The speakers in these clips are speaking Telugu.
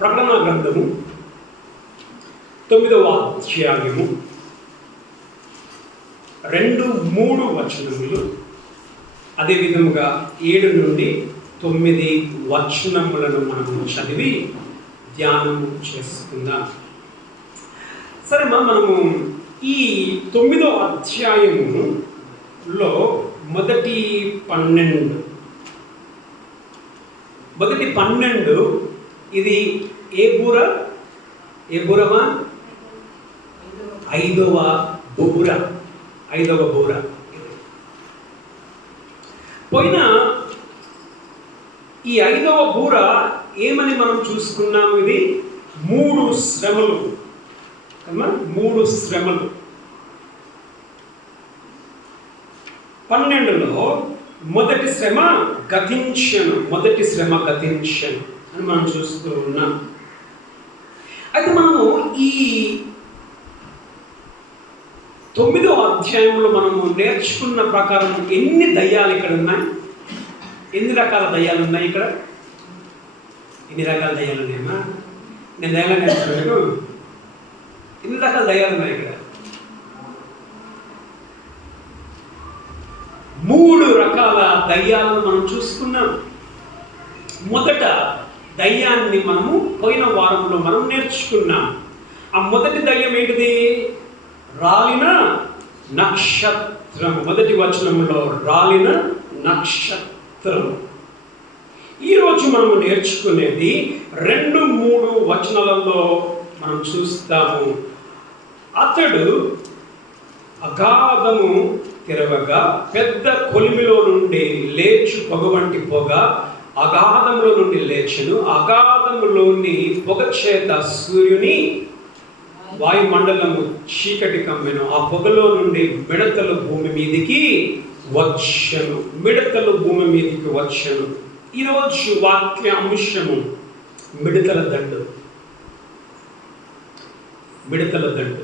ప్రకటన గ్రంథము 9వ అధ్యాయము 2-3 వచనములు, అదేవిధముగా 7 నుండి 9 వచనములను మనము చదివి ధ్యానము చేసుకుందాం. సరే మనము ఈ 9వ అధ్యాయములో మొదటి 12 ఇది ఏ బూరమా? ఐదవ బూర. పోయిన ఈ 5వ బూర ఏమని మనం చూసుకున్నాము? ఇది 3 శ్రమలు. 3 శ్రమలు. 12లో మొదటి శ్రమ గతించను అని మనం చూస్తూ ఉన్నాం. అయితే మనము ఈ 9వ అధ్యాయంలో మనము నేర్చుకున్న ప్రకారం ఎన్ని దయ్యాలు ఇక్కడ ఉన్నాయి? ఎన్ని రకాల దయ్యాలు ఉన్నాయి ఇక్కడ? ఎన్ని రకాల దయ్యాలు ఉన్నాయమ్మా? నేను దయ్యాలు నేర్చుకోలేదు. ఎన్ని రకాల దయ్యాలు ఉన్నాయి ఇక్కడ? 3 రకాల దయ్యాలను మనం చూసుకున్నాం. మొదట దయ్యాన్ని మనము పోయిన వారంలో మనం నేర్చుకున్నాం. ఆ మొదటి దయ్యం ఏంటిది? రాలిన నక్షత్రం. మొదటి వచనంలో రాలిన నక్షత్రం. ఈరోజు మనము నేర్చుకునేది 2-3 వచనాలలో మనం చూస్తాము. అతడు అగాధము తెరవగా పెద్ద కొలిమిలో నుండి లేచు పొగ వంటి పొగ అగాధములో నుండి లేచెను. అగాధములోని పొగ చేత సూర్యుని వాయుమండలము చీకటి కమ్మెను. ఆ పొగలో నుండి మిడతలు భూమి మీదికి వచ్చెను. ఈరోజు వాక్య అంశము మిడతల దండు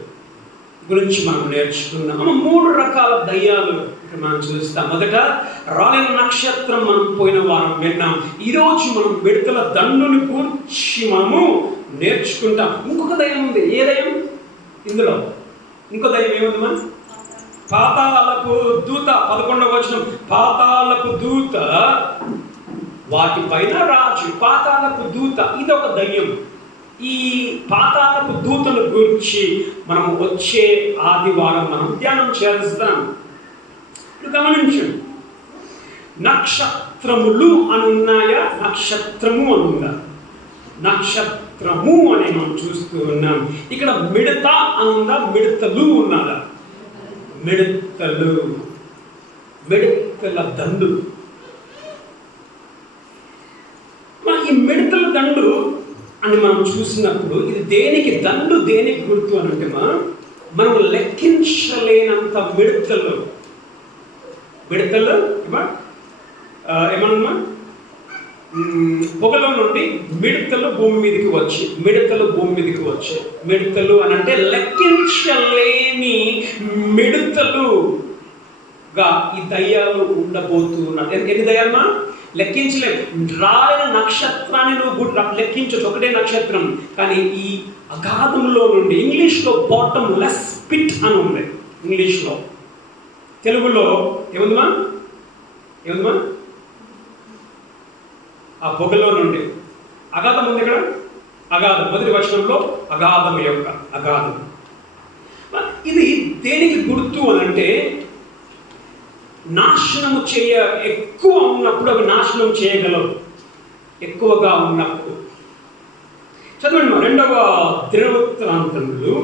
గురించి మనం నేర్చుకున్నాం. 3 రకాల దయ్యాలు మనం చూస్తాం. మొదట రాలిన నక్షత్రం మనం పోయిన వారం విన్నాం. ఈరోజు మనం మిడతల దండుని గురించి మనము నేర్చుకుంటాం. ఇంకొక దయ్యం ఉంది. ఏ దయ్యం? ఇందులో ఇంకో దయ్యం ఏముంది? మనం పాతాళపు దూత. 11వ వచనం, పాతాళపు దూత వాటిపైన రాజు. పాతాళపు దూత ఇదొక దయ్యం. ఈ పాతాళపు దూతల గురించి మనం వచ్చే ఆదివారం మనం ధ్యానం చేస్తాం. గమనించండి, నక్షత్రములు అని ఉన్నాయా? నక్షత్రము అని ఉందా? నక్షత్రము అని మనం చూస్తూ ఉన్నాం. ఇక్కడ మిడత అని ఉందా? మిడతలు ఉన్నారా? మిడతల దండు. ఈ మిడతల దండు అని మనం చూసినప్పుడు ఇది దేనికి దండు, దేనికి గుర్తు అని అంటే మనం లెక్కించలేనంత మిడతలు ఏమన్నా పొగలో నుండి మిడతలు భూమి మీదకి వచ్చి మిడతలు అని అంటే లెక్కించలేని మిడతలుగా ఈ దయ్యాలు ఉండబోతున్నారు. ఎన్ని దయ్యాలమా? లెక్కించలేము. రాలిన నక్షత్రాన్ని నువ్వు లెక్కించవచ్చు, ఒకటే నక్షత్రం. కానీ ఈ అగాధంలో నుండి, ఇంగ్లీష్లో బాటమ్ లెస్ పిట్ అని ఉంది ఇంగ్లీష్లో. తెలుగులో ఏముందమ్మా? ఆ పొగలో నుండి అగాధం ఉంది. ఇక్కడ అగాధం మొదటి వచనంలో అగాధం యొక్క అగాధం. ఇది దేనికి గుర్తు అని అంటే నాశనము ఎక్కువ ఉన్నప్పుడు అవి నాశనం చేయగలవు. ఎక్కువగా ఉన్నప్పుడు చదవండి. 2వ దినవృత్తాంతములు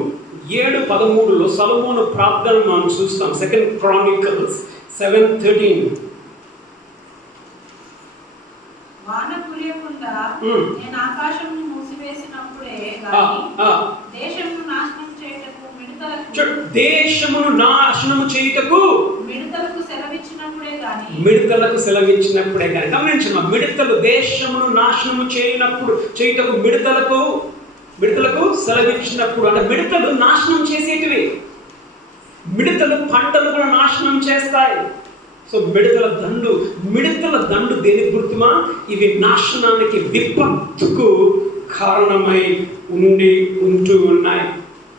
7:13లో సొలొమోను ప్రార్థన మనం చూస్తాం. 2 Chronicles 7:13. వాన కురియకుండా నేను ఆకాశమును మూసివేసినప్పుడే గాని దేశమును నాశనం చేయుటకు మిడతలకు సెలవిచ్చినప్పుడే గాని. గమనించండి, మిడతలు దేశమును నాశనము చేయుటకు మిడతలకు సెలవిచ్చినప్పుడు అంటే మిడతలు నాశనం చేసేటివి. మిడతలు పంటలు కూడా నాశనం చేస్తాయి. సో మిడతల దండు దేనికి గుర్తుమా? ఇవి నాశనానికి, విపత్తుకు కారణమై ఉంటూ ఉన్నాయి.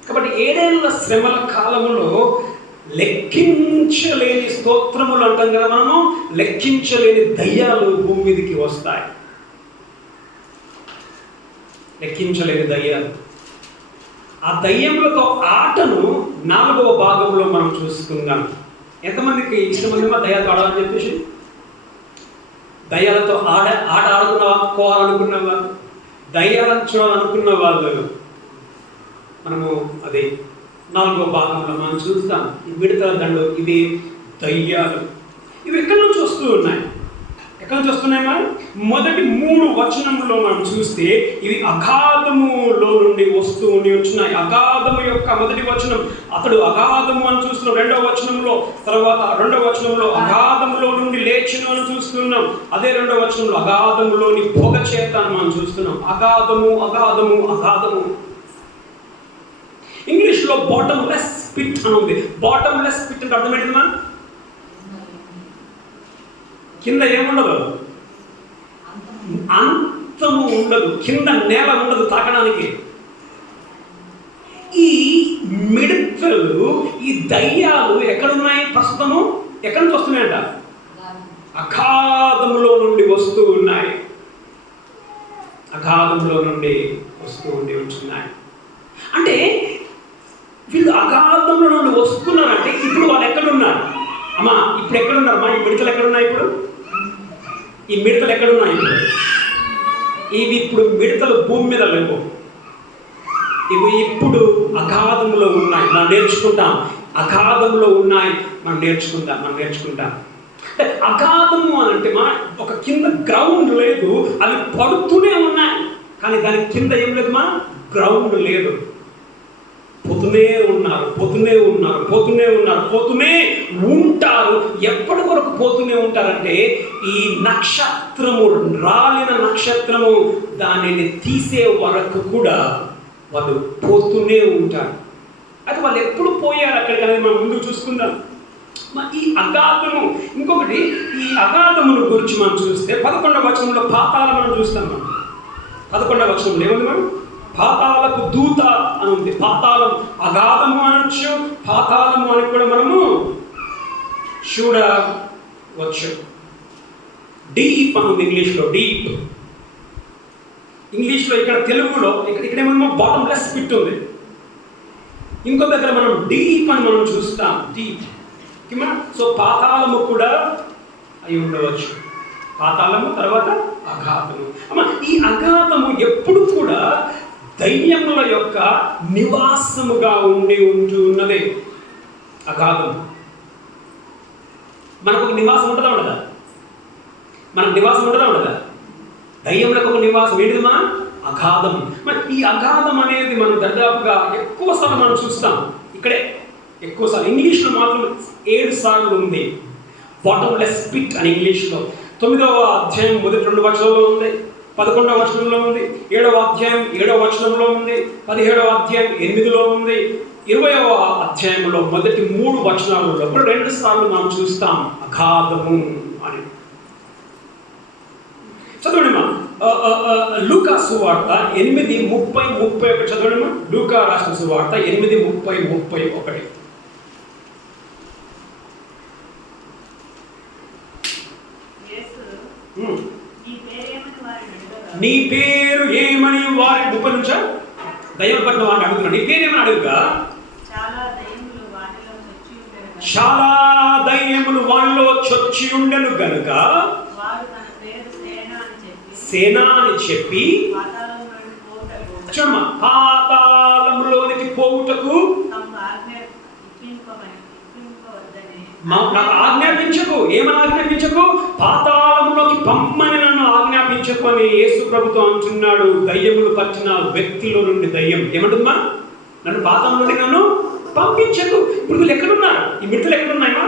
కాబట్టి 7 ఏళ్ల శ్రమల కాలంలో లెక్కించలేని స్తోత్రములు అంటాం కదా మనము, లెక్కించలేని దయ్యాలు భూమి మీదకి వస్తాయి. లెక్కించలేని దయ్యాలు. ఆ దయ్యములతో ఆటను 4వ భాగంలో మనం చూసుకుందాం. ఎంతమందికి ఇష్టమందిమా దయ్యాలతో ఆడాలని చెప్పేసి? దయ్యాలతో ఆట ఆడుకోవాలనుకున్న వాళ్ళు, దయ్యాలను చూడాలనుకున్న వాళ్ళు మనము అదే 4వ భాగంలో మనం చూస్తాం. ఈ విడతల దండు, ఇవి దయ్యాలు. ఇవి ఎక్కడి నుంచి వస్తూ ఉన్నాయి? ఎక్కడి నుంచి వస్తున్నాయి? మనం మొదటి 3 వచనములో మనం చూస్తే ఇవి అగాధములో నుండి వస్తూ వచ్చినాయి. అగాధము యొక్క మొదటి వచనం, అతడు అగాధము అని చూస్తున్నాం. 2వ వచనంలో, తర్వాత 2వ వచనంలో అగాధములో నుండి లేచును అని చూస్తున్నాం. అదే 2వ వచనంలో అగాధములోని పొగ చేత మనం చూస్తున్నాం. అగాధము అగాధము అగాధము. ఇంగ్లీష్లో బాటమ్లెస్ పిట్ అని ఉంది. బాటమ్లెస్ పిట్ అంటే అర్థం ఏంటిది? కింద ఏముండదు, అంతము ఉండదు, కింద నేల ఉండదు తాకడానికి. ఈ మిడతలు, ఈ దయ్యాలు ఎక్కడున్నాయి ప్రస్తుతము? ఎక్కడి నుంచి వస్తున్నాయంట? అగాధములో నుండి వస్తూ ఉన్నాయి. అగాధంలో నుండి వస్తూ ఉంటున్నాయి. అంటే వీళ్ళు అగాధంలో నుండి వస్తున్నారంటే ఇప్పుడు వాళ్ళు ఎక్కడున్నారు? అమ్మా ఇప్పుడు ఎక్కడున్నారమ్మా? ఈ మిడతలు ఎక్కడున్నాయి? ఈ మిడతలు ఎక్కడున్నాయి? ఇవి ఇప్పుడు మిడతలు భూమి మీద లేవు. ఇవి ఇప్పుడు అగాధంలో ఉన్నాయి. మనం నేర్చుకుంటాం. అగాధంలో ఉన్నాయి, మనం నేర్చుకుంటాం. అంటే అగాధము అని అంటే ఒక కింద గ్రౌండ్ లేదు, అవి పడుతూనే ఉన్నాయి. కానీ దాని కింద ఏం లేదు, గ్రౌండ్ లేదు. పోతూనే ఉంటారు. ఎప్పటి వరకు పోతూనే ఉంటారంటే ఈ నక్షత్రము, రాలిన నక్షత్రము దానిని తీసే వరకు కూడా వాళ్ళు పోతూనే ఉంటారు. అయితే వాళ్ళు ఎప్పుడు పోయారు అక్కడికి అనేది మనం ముందు చూసుకుందాం. ఈ అగాధము, ఇంకొకటి ఈ అగాధముల గురించి మనం చూస్తే 11వ వచనంలో పాతాళం మనం చూస్తాం. 11వ వచనంలో ఏముంది? మనం పాతాళపు దూత అని ఉంది. పాతాళం, అగాధము అనొచ్చు, పాతాళము అని కూడా మనము చూడవచ్చు. డీప్ అని ఉంది ఇంగ్లీష్లో. డీప్ ఇంగ్లీష్లో, ఇక్కడ తెలుగులో ఇక్కడేమో బాటమ్లెస్ పిట్ ఉంది. ఇంకో దగ్గర మనం డీప్ అని మనం చూస్తాం. డీప్. సో పాతాళము కూడా అయి ఉండవచ్చు. పాతాళము, తర్వాత అగాధము. ఈ అగాధము ఎప్పుడు కూడా దయ్యముల యొక్క నివాసముగా ఉంటూ ఉన్నది. అగాధం. మనకు ఒక నివాసం ఉంటుందా ఉండదా? మనకు నివాసం ఉంటుందా ఉండదా? దయ్యములకు ఒక నివాసం ఏంటిదిమా? అగాధం. మరి ఈ అగాధం అనేది మనం దాదాపుగా ఎక్కువ సార్లు మనం చూస్తాం. ఇక్కడే ఎక్కువ సార్లు. ఇంగ్లీష్లో మాత్రం 7 సార్లు ఉంది బాటమ్లెస్ పిట్ అని ఇంగ్లీష్లో. 9వ అధ్యాయం మొదటి 2 వచనంలో ఉంది, 11వ వచనంలో ఉంది, 7వ అధ్యాయం 7వ వచనంలో ఉంది, 17వ అధ్యాయం 8లో ఉంది, 20వ అధ్యాయంలో మొదటి 3 వచనాలలో కూడా 2 సార్లు మనం చూస్తాం అగాధము అని. చదవండి మా లూకా సువార్త 8:30-31 చదవండి. లూకా రాసిన సువార్త 8:30-31. నీ పేరు ఏమని వారి 30 నుంచా దయ్యం పట్టిన వారిని అడుగుతున్నాడు. నీ పేరు ఏమని అడుగుగా, చాలా దయ్యములు వారిలో చొచ్చి ఉండెను గనుక సేనా అని చెప్పి చూడమ్మా, పాతాళంలోనికి పోవుటకు ఆజ్ఞాపించకు. ఏమని ఆజ్ఞాపించకు? పాతాళంలోకి పంపమని నన్ను ఆజ్ఞాపించకు అని యేసు ప్రభుత్వం అంటున్నాడు. దయ్యములు పట్టిన వ్యక్తిలో నుండి దయ్యం ఏమంటుందమ్మా? నన్ను పాతాళంలోకి నన్ను పంపించకు. ఇప్పుడు వీళ్ళు ఎక్కడున్నారు? ఈ మిడతలు ఎక్కడున్నాయమ్మా?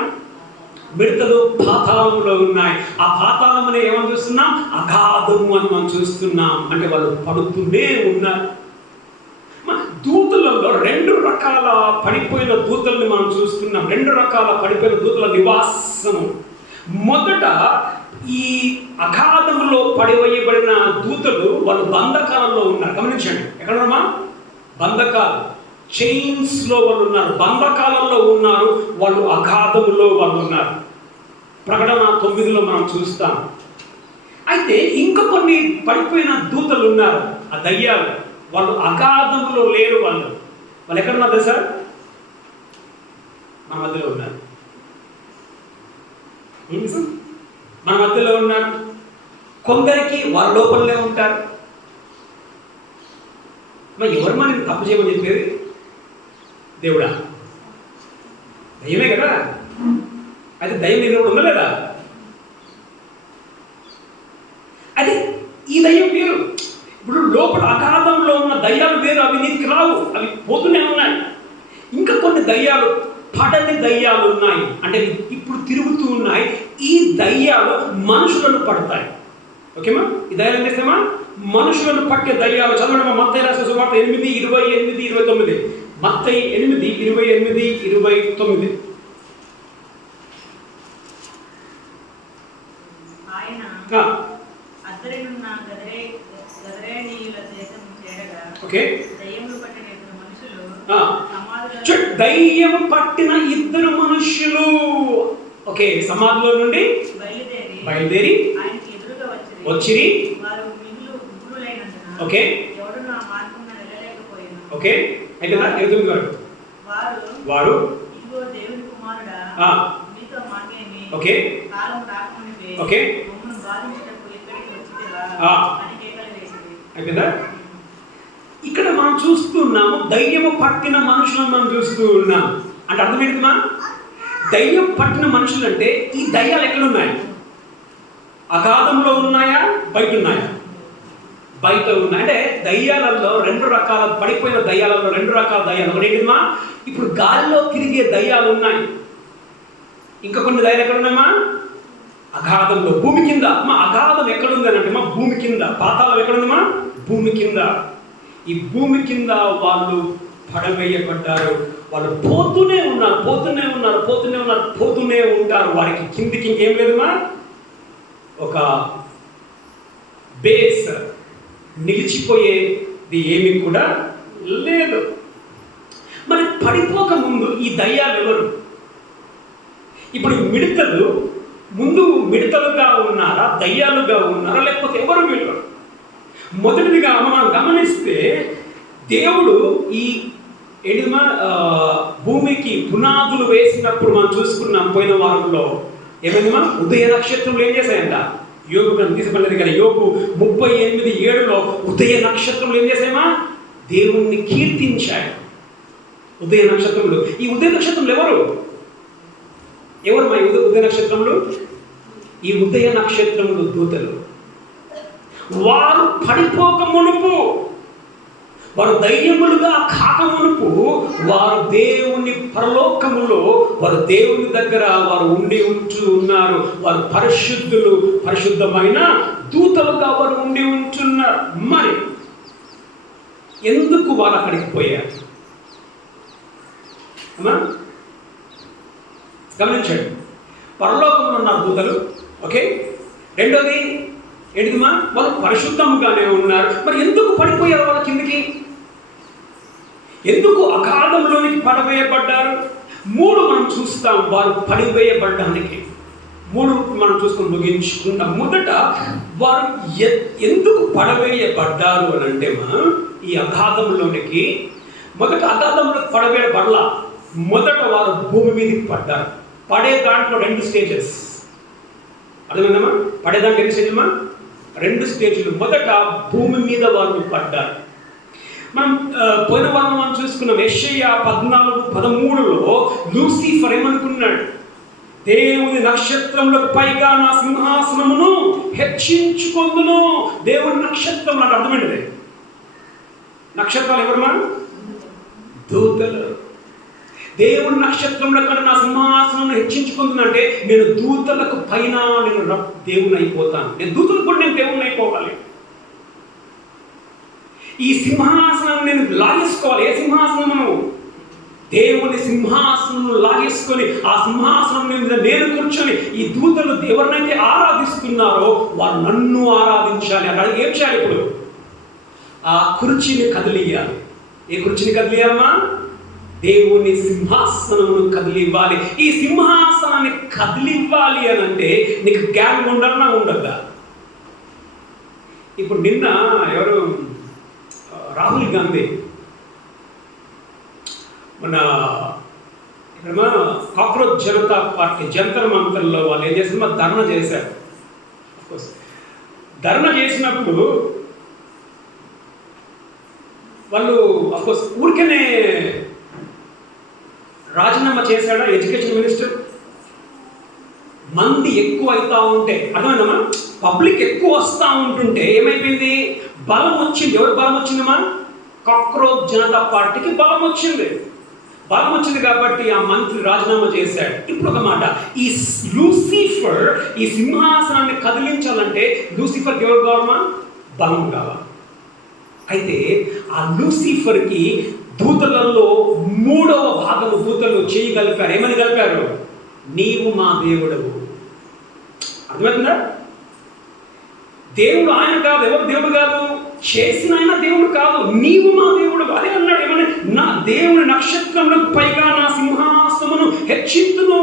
మిడతలు పాతాళంలో ఉన్నాయి. ఆ పాతాళం అనే ఏమని చూస్తున్నాం? అగాధము అని మనం చూస్తున్నాం. అంటే వాళ్ళు పడుతూనే ఉన్నారు. దూతలలో 2 రకాల పడిపోయిన దూతల్ని మనం చూస్తున్నాం. 2 రకాల పడిపోయిన దూతల నివాసము. మొదట ఈ అగాధములో పడివేయబడిన దూతలు వాళ్ళు బంధకాలంలో ఉన్నారు. గమనించండి, ఎక్కడమ్మా? బంధకాలు, చైన్స్ లో వాళ్ళు ఉన్నారు, బంధకాలలో ఉన్నారు, వాళ్ళు అగాధములో వాళ్ళు ఉన్నారు. ప్రకటన 9లో మనం చూస్తాం. అయితే ఇంకా కొన్ని పడిపోయిన దూతలు ఉన్నారు, ఆ దయ్యాలు. వాళ్ళు అగాధములో లేరు. వాళ్ళు ఎక్కడున్నారు తెలుసా? మన మధ్యలో ఉన్నారు. మన మధ్యలో ఉన్నారు. కొందరికి వాళ్ళ లోపలనే ఉంటారు. మరి ఎవరు మనం తప్పు చేయమని చెప్పేది? దేవుడా? దయ్యమే కదా. అయితే దయ్యం నేను ఉందా లేదా? అది ఈ దయ్యం వేరు. ఇప్పుడు లోపల అగాధంలో ఉన్న దయ్యాలు వేరు, అవి నీకు రావు, అవి పోతూనే ఉన్నాయి. ఇంకా కొన్ని దయ్యాలు, పడని దయ్యాలు ఉన్నాయి, అంటే ఇప్పుడు తిరుగుతూ ఉన్నాయి. ఈ దయ్యాలు మనుషులను పడతాయి. ఓకేమా? ఈ దయ్యాలు ఏం చేస్తామా? మనుషులను పట్టే దయ్యాలు. చదవడం మత్తయి రాసిన సువార్త 8:28-29. మత్తయి 8:28-29. దయ్యం పట్టిన ఇద్దరు మనుషులు ఓకే సమాధిలో నుండి బయలుదేరి వచ్చిరి. ఓకే ఓకే అయిపోయిందా? 29 వరకు వారు ఓకే ఓకే అయిపోయిందా? ఇక్కడ మనం చూస్తున్నాము దయ్యము పట్టిన మనుషులను మనం చూస్తూ ఉన్నాం. అంటే అర్థమేంటిమా? దయ్యం పట్టిన మనుషులు అంటే ఈ దయ్యాలు ఎక్కడున్నాయి? అగాధంలో ఉన్నాయా, బయట ఉన్నాయా? బయట ఉన్నాయి. అంటే దయ్యాలలో 2 రకాల, పడిపోయిన దయ్యాలలో 2 రకాల దయ్యాలు. ఒకటేంటిమా? ఇప్పుడు గాలిలో తిరిగే దయ్యాలు ఉన్నాయి. ఇంకా కొన్ని దయ్యాలు ఎక్కడ ఉన్నాయమ్మా? అగాధంలో, భూమి కింద. మా అగాధం ఎక్కడుంది అని అంటే మా భూమి కింద. పాతాళం ఎక్కడుందమ్మా? భూమి కింద. ఈ భూమి కింద వాళ్ళు పడవేయబడ్డారు. వాళ్ళు పోతూనే ఉన్నారు, పోతూనే ఉన్నారు, పోతూనే ఉన్నారు, పోతూనే ఉంటారు. వారికి కిందికి ఇంకేం లేదమ్మా, ఒక బేస్, నిలిచిపోయేది ఏమీ కూడా లేదు. మరి పడిపోక ముందు ఈ దయ్యాలు ఎవరు? ఇప్పుడు మిడతలు ముందు మిడతలుగా ఉన్నారా, దయ్యాలుగా ఉన్నారా, లేకపోతే ఎవరు వీళ్ళు? మొదటిదిగా మనం గమనిస్తే దేవుడు ఈ ఏంటిమా భూమికి పునాదులు వేసినప్పుడు మనం చూసుకున్నాం పోయిన వారంలో. ఏమైందమ్మా? ఉదయ నక్షత్రంలో ఏం చేశాయంట? యోగు తీసుకున్నది కదా, యోగు 38:7లో ఉదయ నక్షత్రంలో ఏం చేశాయమ్మా? దేవుణ్ణి కీర్తించాడు. ఉదయ నక్షత్రంలో. ఈ ఉదయ నక్షత్రంలో ఎవరు మా ఉదయ నక్షత్రంలో? ఈ ఉదయ నక్షత్రంలో దూతలు. వారు పడిపోక మునుపు, వారు దయ్యములుగా కాక మునుపు, వారు దేవుని పరలోకములో, వారు దేవుని దగ్గర వారు ఉంటూ ఉన్నారు. వారు పరిశుద్ధులు, పరిశుద్ధమైన దూతలుగా వారు ఉంటున్నారు. మరి ఎందుకు వారు అక్కడికి పోయారు? గమనించండి, పరలోకంలో ఉన్న దూతలు. ఓకే, రెండోది ఏంటిదిమా? వాళ్ళు పరిశుద్ధముగానే ఉన్నారు. మరి ఎందుకు పడిపోయారు వాళ్ళ కిందికి? ఎందుకు అగాధంలోనికి పడవేయబడ్డారు? 3 మనం చూస్తాం వారు పడివేయబడ్డానికి. 3 మనం చూసుకొని ముగించుకుంటాం. మొదట వారు ఎందుకు పడవేయబడ్డారు అని అంటే ఈ అగాధంలోనికి, మొదట అగాధంలో పడవేయబడలా. మొదట వారు భూమి మీదకి పడ్డారు. పడే దాంట్లో 2 స్టేజెస్. అర్థమైందమ్మా? పడేదాంట్లో ఎన్ని స్టేజ్లమ్మా? 2 స్టేజ్లు. మొదట భూమి మీద వాళ్ళు పడ్డారు. మనం పోయిన వారం మనం చూసుకున్నాం. యెషయా 14:13లో లూసిఫర్ ఏమనుకున్నాడు? దేవుని నక్షత్రములకు పైగా నా సింహాసనమును హెచ్చించుకొందును. దేవుని నక్షత్రం నాకు అర్థమైనది. నక్షత్రాలు ఎవరమ్మా? దూతలు. దేవుని నక్షత్రంలో కన్నా నా సింహాసనం హెచ్చించుకుంటుందంటే నేను దూతలకు పైన నేను దేవుని అయిపోతాను. నేను దూతలకు కూడా నేను దేవుని అయిపోవాలి. ఈ సింహాసనం నేను లాగేసుకోవాలి. ఏ సింహాసనము? దేవుని సింహాసనం లాగేసుకొని ఆ సింహాసనం మీద నేను కూర్చొని ఈ దూతలు ఎవరినైతే ఆరాధిస్తున్నారో వారు నన్ను ఆరాధించాలి. అక్కడ ఏం చేయాలి? ఇప్పుడు ఆ కుర్చీని కదిలియాలి. ఏ కుర్చీని కదిలియాలమ్మా? దేవుని సింహాసనమును కదిలివ్వాలి. ఈ సింహాసనాన్ని కదిలివ్వాలి అని అంటే నీకు గ్యాంగ్ ఉండాలన్నా ఉండద్దా? ఇప్పుడు నిన్న ఎవరు రాహుల్ గాంధీ మన కాక్రోచ్ జనతా పార్టీ జంతర్ మంతర్లో వాళ్ళు ఏం చేసిన ధర్నా చేశారు. ధర్నా చేసినప్పుడు వాళ్ళు అఫ్కోర్స్ ఊరికనే రాజీనామా చేశాడా ఎడ్యుకేషన్ మినిస్టర్? మంది ఎక్కువ అవుతా ఉంటే అర్థమైందమ్మా, పబ్లిక్ ఎక్కువ వస్తూ ఉంటుంటే ఏమైపోయింది? బలం వచ్చింది. ఎవరు బలం వచ్చిందమ్మా? కాక్రోచ్ జనతా పార్టీకి బలం వచ్చింది. బలం వచ్చింది కాబట్టి ఆ మంత్రి రాజీనామా చేశాడు. ఇప్పుడు ఒక మాట, ఈ లూసిఫర్ ఈ సింహాసనాన్ని కదిలించాలంటే లూసిఫర్కి ఎవరు కావాలమ్మా? బలం కావాలి. అయితే ఆ లూసిఫర్కి దూతలలో 3వ భాగము దూతలు చేయి కలిపారు. ఏమని కలిపారు? నీవు మా దేవుడవు. అర్థమవుతుందా? దేవుడు ఆయన కాదు. ఎవరు దేవుడు కాదు? చేసిన ఆయన దేవుడు కాదు. నీవు మా దేవుడు. అదే అన్నాడు. ఏమని? నా దేవుని నక్షత్రములకు పైగా నా సింహాసనమును హెచ్చింతును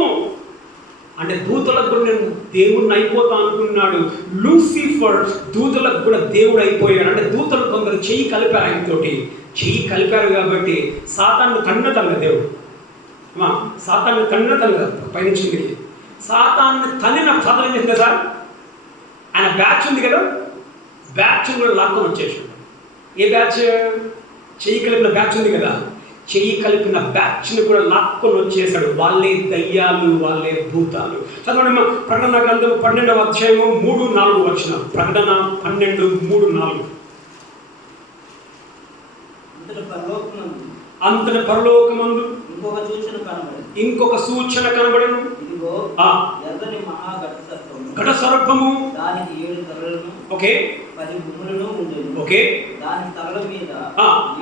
అంటే దూతలకు కూడా నేను దేవుడిని అయిపోతా అనుకున్నాడు. లూసిఫర్ దూతలకు కూడా దేవుడు అయిపోయాడు. అంటే దూతలు కొందరు చెయ్యి కలిపారు. ఆయనతోటి చెయ్యి కలిపారు కాబట్టి సాతాను కన్నతల్ల దేవుడు సాతాను కన్నతల్ల పైనుంచి సాతాన్ని తల్లిన సాతాను ఏం చేసింది కదా? ఆయన బ్యాచ్ ఉంది కదా, బ్యాచ్ కూడా లాక్కొని వచ్చేసాడు. ఏ బ్యాచ్? చెయ్యి కలిపిన బ్యాచ్ ఉంది కదా, చెయ్యి కలిపిన బ్యాచ్ని కూడా లాక్కొని వచ్చేసాడు. వాళ్ళే దయ్యాలు, వాళ్ళే భూతాలు. చదవండి ప్రకటన గ్రంథం 12వ అధ్యాయము 3-4 వచ్చిన ప్రకటన 12:3-4. అంతట పరలోకమందు ఇంకొక సూచన కనబడను. ఘట సర్పము, దానికి 7 తలలను, ఓకే, 10 కొమ్ములను ఉండేవి. ఓకే, దాని తలల మీద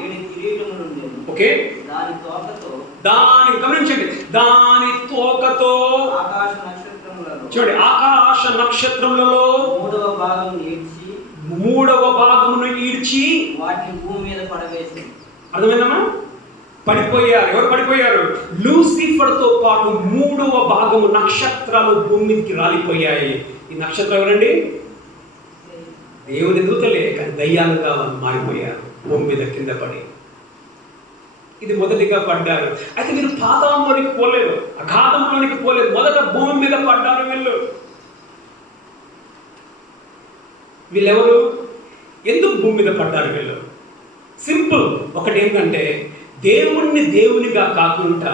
7 కిరీటములు ఉండేవి. ఓకే, దాని తోకతో, దాని గమనించండి, దాని తోకతో ఆకాశ నక్షత్రములలో, చూడండి, ఆకాశ నక్షత్రములలో 3వ భాగమును ఈడ్చి, 3వ భాగమును ఈడ్చి వాటిని భూమి మీద పడవేసి. అర్థమైందమ్మా? పడిపోయారు. ఎవరు పడిపోయారు? లూసిఫర్తో పాటు 3వ భాగము నక్షత్రాలు భూమి మీదకి రాలిపోయాయి. ఈ నక్షత్రం ఎవరండి? దేవుని దూతలే, కానీ దయ్యాలుగా మారిపోయారు. భూమి మీద కింద పడి ఇది మొదటిగా పడ్డారు. అయితే వీళ్ళు పాతాళంలోనికి పోలేదు, అగాధంలోనికి పోలేదు, మొదట భూమి మీద పడ్డారు. వీళ్ళెవరు? ఎందుకు భూమి మీద పడ్డారు వీళ్ళు? సింపుల్. ఒకటి ఏంటంటే దేవుణ్ణి దేవునిగా కాకుండా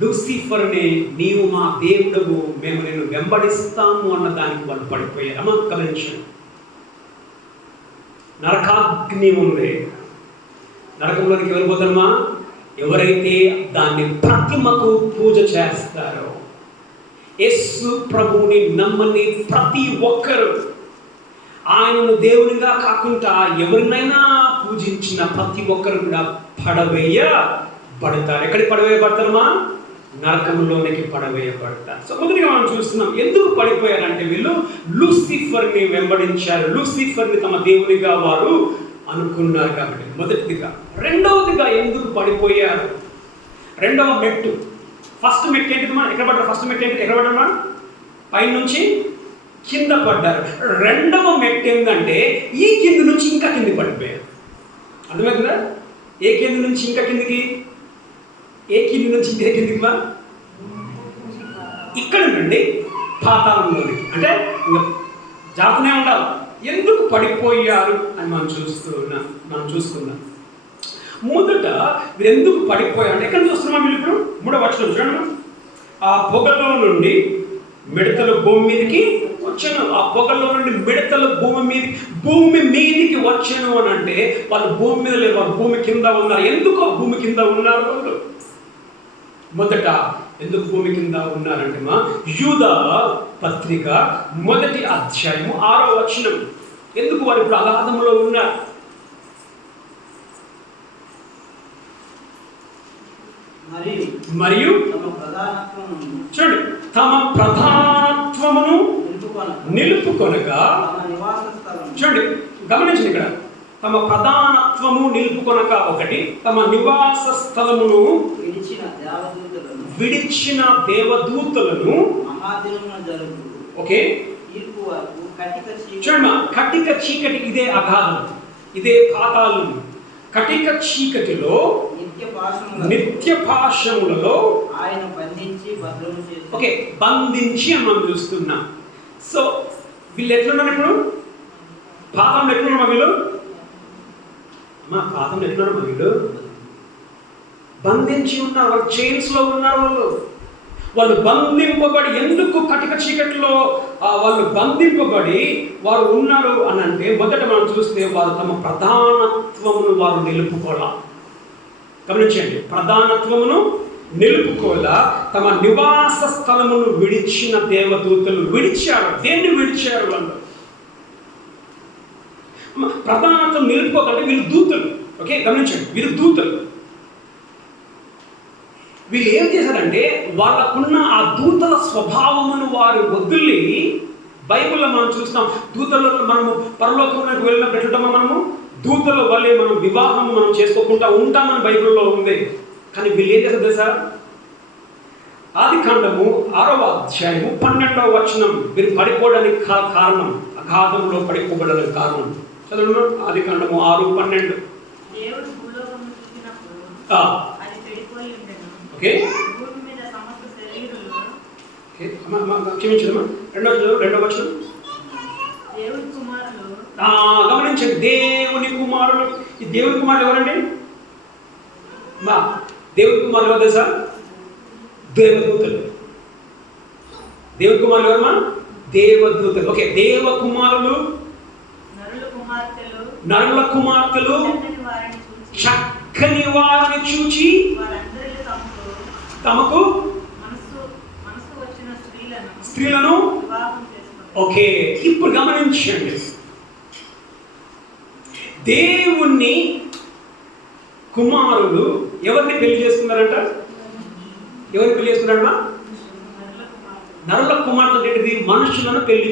లూసిఫర్ని నీవు మా దేవుడవు, మేము నేను వెంబడిస్తాము అన్న దానికి వాళ్ళు పడిపోయారు. అమ్మ గమనించండి, నరకాగ్ని ఉంది. నరకంలోనికి ఎవరు పోతారమ్మా? ఎవరైతే దాన్ని ప్రతిమకు పూజ చేస్తారో, యేసు ప్రభువుని నమ్మని ప్రతి ఒక్కరు, ఆయనను దేవునిగా కాకుండా ఎవరినైనా పూజించిన ప్రతి ఒక్కరు కూడా పడవేయబడతారు. ఎక్కడికి పడవేయబడతారమ్మా? నరకంలోనికి పడవేయబడతారు. సో మొదటిగా మనం చూస్తున్నాం, ఎందుకు పడిపోయారంటే వీళ్ళు లూసిఫర్ని వెంబడించారు. లూసిఫర్ని తమ దేవునిగా వారు అనుకున్నారు కాబట్టి మొదటిదిగా. రెండవదిగా ఎందుకు పడిపోయారు? రెండవ మెట్టు, ఫస్ట్ మెట్టు ఏంటిదమ్మా? ఎక్కడ పడ్డారు? ఫస్ట్ మెట్టు ఏంటి? ఎక్కడ పడ్డారమ్మా? పైనుంచి కింద పడ్డారు. రెండవ మెట్టు ఏంటంటే ఈ కింది నుంచి ఇంకా కింది పడిపోయారు. అర్థమవుతుందా? ఏ కింది నుంచి ఇంకా కిందికి? ఏ కింది నుంచి ఇంకే కిందికి మా? ఇక్కడ నుండి పాతాళంలోని, అంటే ఇంకా జాగ్రత్తనే ఉండాలి. ఎందుకు పడిపోయారు అని మనం చూసుకుందాం. మొదట మీరు ఎందుకు పడిపోయారు అంటే ఎక్కడ చూస్తున్నాం? వీళ్ళు ఇప్పుడు 3వ వచనం చూడండి. ఆ పొగలో నుండి మిడతలు భూమి మీదకి వచ్చాను. ఆ పొగల్లో నుండి మిడతలు భూమి మీదకి వచ్చాను అని అంటే వాళ్ళు భూమి మీద లేరు, వాళ్ళు భూమి కింద ఉన్నారు. ఎందుకో భూమి కింద ఉన్నారు వాళ్ళు. మొదట ఎందుకు భూమి కింద ఉన్నారంటే మా యూదా పత్రిక 1వ అధ్యాయము 6వ వచనం. ఎందుకు వారు ఇప్పుడు అగాధంలో ఉన్నారు? మరియు చూడండి, తమ ప్రధానత్వమును నిలుపుకొనగా, చూడండి గమనించండి, ఇక్కడ తమ ప్రధానత్వము నిలుపుకొనక, ఒకటి తమ నివాస స్థలమును విడిచిన దేవదూతలను మహాదినమున జరుగు ఓకే తీర్పు వరకు చూడమ్మా, కటిక చీకటి, ఇదే అగాధం, ఇదే పాతాళం. కటిక చీకటిలో నిత్య పాశములలో ఆయన బంధించి భద్రము చేసి ఓకే బంధించి అని మనం చూస్తున్నాం. సో వీళ్ళు ఎట్లున్నారు ఇప్పుడు? పాతంలో ఎట్లున్నారు వీళ్ళు? మా పాతంలో ఎట్లున్నారు వీళ్ళు? బంధించి ఉన్నారు, వాళ్ళు చైన్స్ లో ఉన్నారు. వాళ్ళు బంధింపబడి, ఎందుకు కటిక చీకటిలో వాళ్ళు బంధింపబడి వారు ఉన్నారు అని అంటే, మొదట మనం చూస్తే వారు తమ ప్రధానత్వమును వారు నిలుపుకోవాలా. గమనించండి, ప్రధానత్వమును నిలుపుకోవాలా. తమ నివాస స్థలమును విడిచిన దేవదూతలు విడిచారు. దేన్ని విడిచారు? వాళ్ళు ప్రధానత్వం నిలుపుకోకంటే వీళ్ళు దూతలు. ఓకే గమనించండి, వీళ్ళు దూతలు. వీళ్ళు ఏం చేశారంటే వాళ్ళకున్న ఆ దూతల స్వభావమును వారు వదిలి, బైబిల్లో మనం చూస్తాం, దూతలు మనము పరలోకంలోకి వెళ్ళినప్పుడు ఎట్లుంటామో మనము దూతల వల్లే మనం వివాహం మనం చేసుకోకుండా ఉంటామని బైబిల్లో ఉంది. కానీ వీళ్ళు ఏం చేస్తారు తెలుసా? ఆదికాండము 6వ అధ్యాయము 12వ వచనం, వీరు పడిపోవడానికి కారణం, అగాధంలో పడిపోవడానికి కారణం. చదువు ఆదికాండము 6:12. ఓకే క్షమించదమ్మా, రెండో వచనం గమనించండి. దేవుని కుమారులు. ఈ దేవుని కుమారులు ఎవరండి? మా దేవుని కుమారులు ఎవరు తెలుసా? దేవదూతలు. దేవుని కుమారులు ఎవరమ్మా? దేవదూతలు. ఓకే, దేవ కుమారులు, నరుల కుమార్తెలు చక్కని వారిని చూచి తమకు స్త్రీలను ఓకే. ఇప్పుడు గమనించండి, దేవుణ్ణి కుమారులు ఎవరిని పెళ్లి చేసుకున్నారంట? ఎవరిని పెళ్లి చేసుకున్నారమ్మా? నరుల కుమార్తె ఏంటిది? మనుషులను పెళ్లి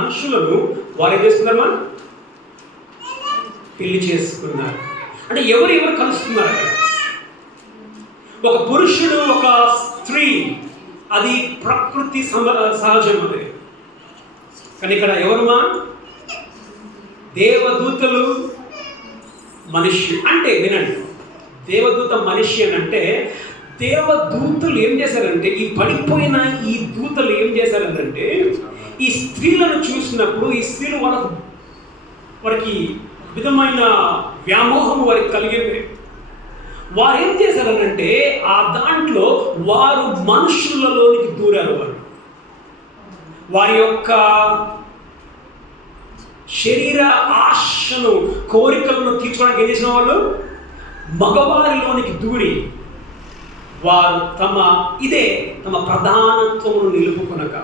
మనుషులను వారు ఏం చేసుకున్నారమ్మా? పెళ్లి చేసుకున్నారు. అంటే ఎవరు కలుస్తున్నారు అక్కడ? ఒక పురుషుడు, ఒక స్త్రీ, అది ప్రకృతి సహజం. అది కానీ ఇక్కడ ఎవరుమా? దేవదూతలు మనిషి. అంటే వినండి, దేవదూత మనిషి అని అంటే, దేవదూతలు ఏం చేశారంటే, ఈ పడిపోయిన ఈ దూతలు ఏం చేశారంటే, ఈ స్త్రీలను చూసినప్పుడు ఈ స్త్రీలు వారికి విధమైన వ్యామోహం వారికి కలిగింది. వారు ఏం చేశారనంటే, ఆ దాంట్లో వారు మనుషులలోనికి దూరారు. వారి యొక్క శరీర ఆశను, కోరికలను తీర్చుకోవడానికి ఏం చేసిన వాళ్ళు మగవారిలోనికి దూరి వారు తమ ప్రధానత్వమును నిలుపుకొనక,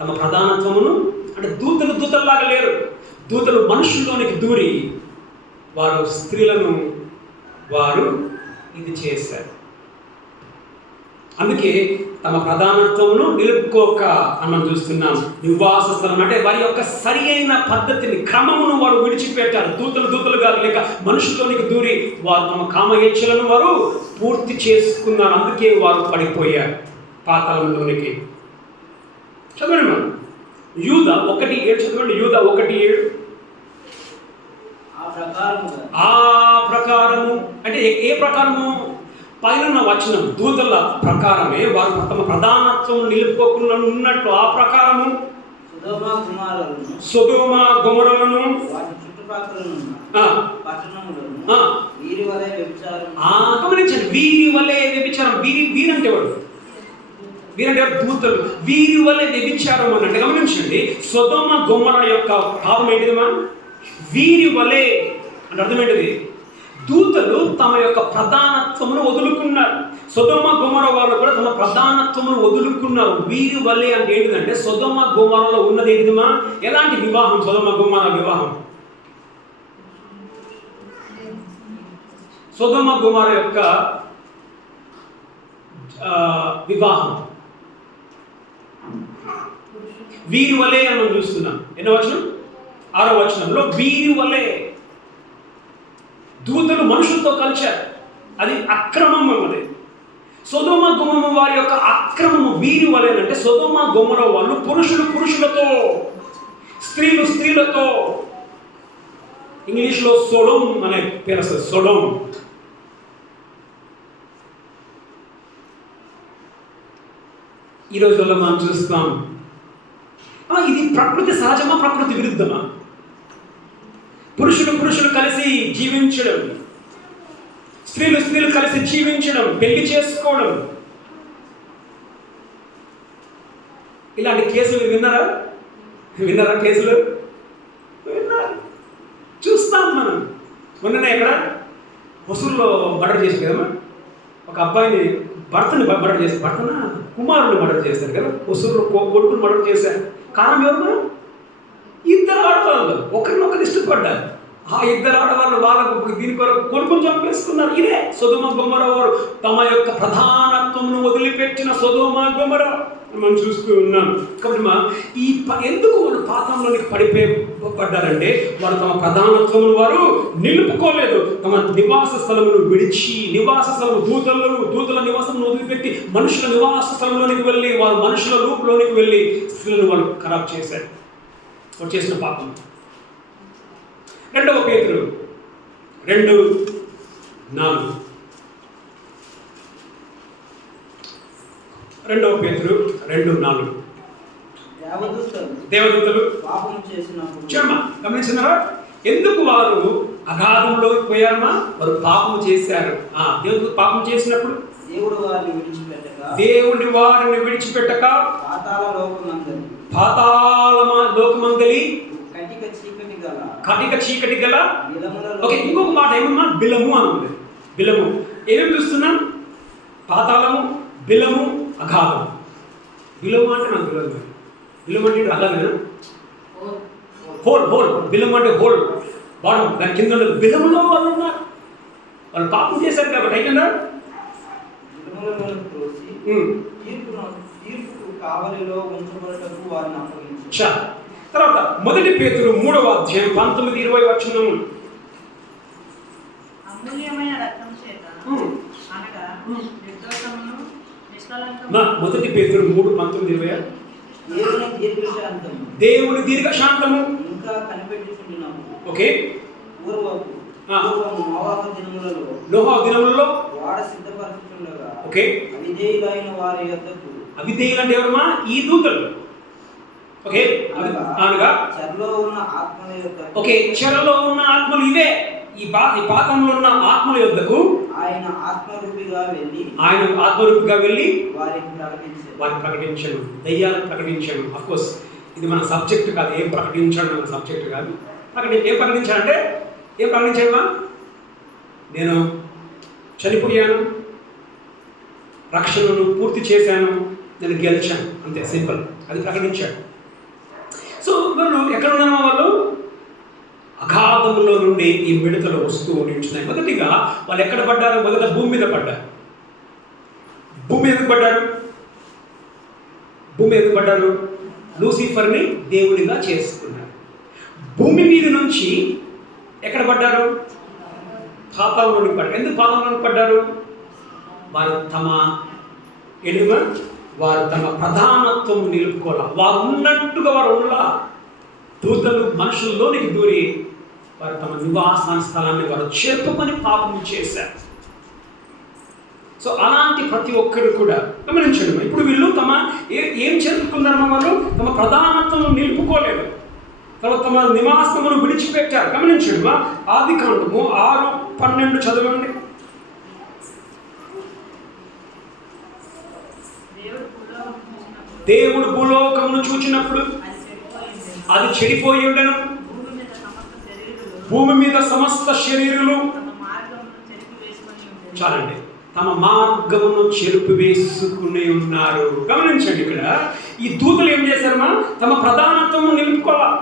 తమ ప్రధానత్వమును అంటే దూతల్లాగా లేరు, దూతలు మనుషుల్లోనికి దూరి వారు స్త్రీలను వారు ఇది చేశారు. అందుకే తమ ప్రధానత్వమును నిలుపుకోక అని మనం చూస్తున్నాం. నివాస స్థలం అంటే వారి యొక్క సరి అయిన పద్ధతిని, క్రమమును వారు విడిచిపెట్టారు. దూతలుగా లేక మనుషుల్లోనికి దూరి వారు తమ కామయేచ్ఛలను వారు పూర్తి చేసుకున్నారు. అందుకే వారు పడిపోయారు పాతాళంలోనికి. చదవండి మనం యూదా 1:7 చదవండి. యూదా 1:7. ఆ ప్రకారము అంటే ఏ ప్రకారము? పైన వచనం దూతల ప్రకారమే వారు తమ ప్రధానత్వం నిలుపుకోకుండా ఉన్నట్టు ఆ ప్రకారము సొదొమ గొమొరలను గమనించండి, వీరి వలె వ్యభిచారం. వీరంటే ఎవరు? వీరంటే దూతలు. వీరి వలె వ్యభిచారం అన్నట్టు గమనించండి. సొదొమ గొమొర యొక్క భావం ఏంటిదమ్మా? వీరి వలె అంటే అర్థం ఏంటిది? దూతలు తమ యొక్క ప్రధానత్వమును వదులుకున్నారు. సొదొమ గొమొర వాళ్ళు కూడా తమ ప్రధానత్వమును వదులుకున్నారు. వీరి వలె అంటే ఏంటిదంటే, సొదొమ గొమొరలో ఉన్నది ఏంటిదమ్మా? ఎలాంటి వివాహం? సొదొమ గొమొర వివాహం, సొదొమ గొమొర యొక్క వివాహం వీరి వలె అని మనం చూస్తున్నాం. ఎన్నో వచనం? 6వ వచనంలో వీరి వలె దూతలు మనుషులతో కలిశారు. అది అక్రమం అన్నది. సొదొమ గొమొర వారి యొక్క అక్రమము వీరి వలెనంటే సొదొమ గొమొర వాళ్ళు పురుషులు పురుషులతో, స్త్రీలు స్త్రీలతో. ఇంగ్లీష్లో సొడోమ్ అనే పేరు వస్తుంది, సొడోమ్. ఈ రోజుల్లో మనం చూస్తాం. ఇది ప్రకృతి సహజమా, ప్రకృతి విరుద్ధమా? పురుషులు పురుషులు కలిసి జీవించడం, స్త్రీలు స్త్రీలు కలిసి జీవించడం, పెళ్లి చేసుకోవడం, ఇలాంటి కేసులు విన్నారా కేసులు విన్నారు, చూస్తాం మనం. మొన్ననే ఎక్కడ హొసూరులో మర్డర్ చేశారు కదమ్మా, ఒక అబ్బాయిని భర్తని మర్డర్ చేశారు, కుమారుని మర్డర్ చేశారు కదా, హొసూరులో కొడుకుని మర్డర్ చేశారు. కారణం ఎవరు? ఇద్దరు ఆడవాళ్ళు ఒకరినొకరు ఇష్టపడ్డారు. ఆ ఇద్దరు ఆడవాళ్ళు వాళ్ళకు దీని కొరకు కొడుకుని చంపేసుకున్నారు. ఇదే సొదొమ గొమొర వారు తమ యొక్క ప్రధానత్వమును వదిలిపెట్టిన సొదొమ గొమొర మనం చూస్తూ ఉన్నాం. కాబట్టి ఎందుకు వాళ్ళు పాతంలోనికి పడిపోబడ్డారంటే వారు తమ ప్రధానత్వమును వారు నిలుపుకోలేదు. తమ నివాస స్థలమును విడిచి, నివాస స్థలము దూతల నివాసమును వదిలిపెట్టి మనుషుల నివాస స్థలంలోనికి వెళ్ళి, వారు మనుషుల రూపులోనికి వెళ్ళి స్త్రీలను వాళ్ళు ఖరాబ్ చేశారు. వారు చేసిన పాపం. 2వ పేతురు 2:4. 2వ పేతురు 2:4. దేవదూతలు పాపం చేసినప్పుడు గమనించినారా? ఎందుకు వారు అగాధంలోకి పోయారమ్మా? వారు పాపం చేశారు. దేవుడు పాపం చేసినప్పుడు దేవుడి వారిని విడిచిపెట్టక పాతాళ లోకమందలి కటిక చీకటి గల. ఓకే, ఇంకొక మాట ఏమన్నా బిలము అని ఉంది. బిలము ఏమేమి చూస్తున్నాం? పాతాళము, బిలము, అగాధం. బిలము అంటే నాకు తెలియదు. బిలము అంటే అలాగేనా? హోల్. బిలము అంటే హోల్, బాడమ్. దాని కింద బిలములో వాళ్ళు ఉన్నారు. వాళ్ళు పాపం చేశారు కాబట్టి అయిపోయిందా? తర్వాత 1 పేతురు 3వ అధ్యాయం 19-20 వచనం. అమూల్యమైన రక్తం చేత అనగా నిర్దోషమును నిష్కలంకము. 1 పేతురు 3:19-20. దేవుని దీర్ఘశాంతము ఇంకా కనిపెట్టుచున్నాము. ఓకే, నోహ దినములలో వాడ సిద్ధపరచుచుండగా ఓకే అవిధేయులైన వారి యొద్దకు. అవిధేయులు అంటే ఎవరమ్మా? ఈ దూతలు. ఓకే, అనగా చెరలో ఉన్న ఆత్మల యొద్దకు. ఓకే, చెరలో ఉన్న ఆత్మలు ఇవే. ఈ పాతంలో ఉన్న ఆత్మల యొద్దకు ఆయన ఆత్మరూపిగా వెళ్ళి వారికి ప్రకటించను. దయ్యాలను ప్రకటించాను. అఫ్కోర్స్ ఇది మన సబ్జెక్ట్ కాదు. ఏం ప్రకటించాడు మన సబ్జెక్ట్ కాదు. ఏం ప్రకటించాడంటే, ఏం ప్రకటించామా? నేను చనిపోయాను, రక్షణను పూర్తి చేశాను, నేను గెలిచాను, అంతే, సింపుల్. అది ప్రకటించాడు. సో వాళ్ళు ఎక్కడ ఉన్నారో వాళ్ళు అగాధములో నుండి ఈ మిడతలు వస్తూ ఉంటున్నాయి. మొదటిగా వాళ్ళు ఎక్కడ పడ్డారు? మొదట భూమి మీద పడ్డారు. భూమి ఎందుకు పడ్డారు? లూసిఫర్ని దేవుడిగా చేసుకున్నారు. భూమి మీద నుంచి ఎక్కడ పడ్డారు? పాతాళంలోకి పడ్డారు. ఎందుకు పాతాళంలోకి పడ్డారు? వారు తమ ప్రధానత్వం నిలుపుకోవాలి. వారు ఉన్నట్టుగా వారు ఉండాల. దూతలు మనుషుల్లోనికి దూరి వారు తమ నివాసాల స్థలాన్ని వారు చెప్పుకొని పాపం చేశారు. సో అలాంటి ప్రతి ఒక్కరు కూడా గమనించండి. ఇప్పుడు వీళ్ళు ఏం చెప్పుకున్నారన్న వాళ్ళు తమ ప్రధానత్వం నిలుపుకోలేదు. తమ నివాసమును విడిచిపెట్టారు. గమనించండి, ఆదికాండము 6:12 చదవండి. దేవుడు భూలోకమును చూచినప్పుడు అది చెడిపోయి ఉండెను. భూమి మీద సమస్త శరీరులు చాలండి తమ మార్గమును చెరుపు వేసుకుని ఉన్నారు. గమనించండి, ఇక్కడ ఈ దూతలు ఏం చేశారమ్మా? తమ ప్రధానత్వము నిలుపుకోవాలి.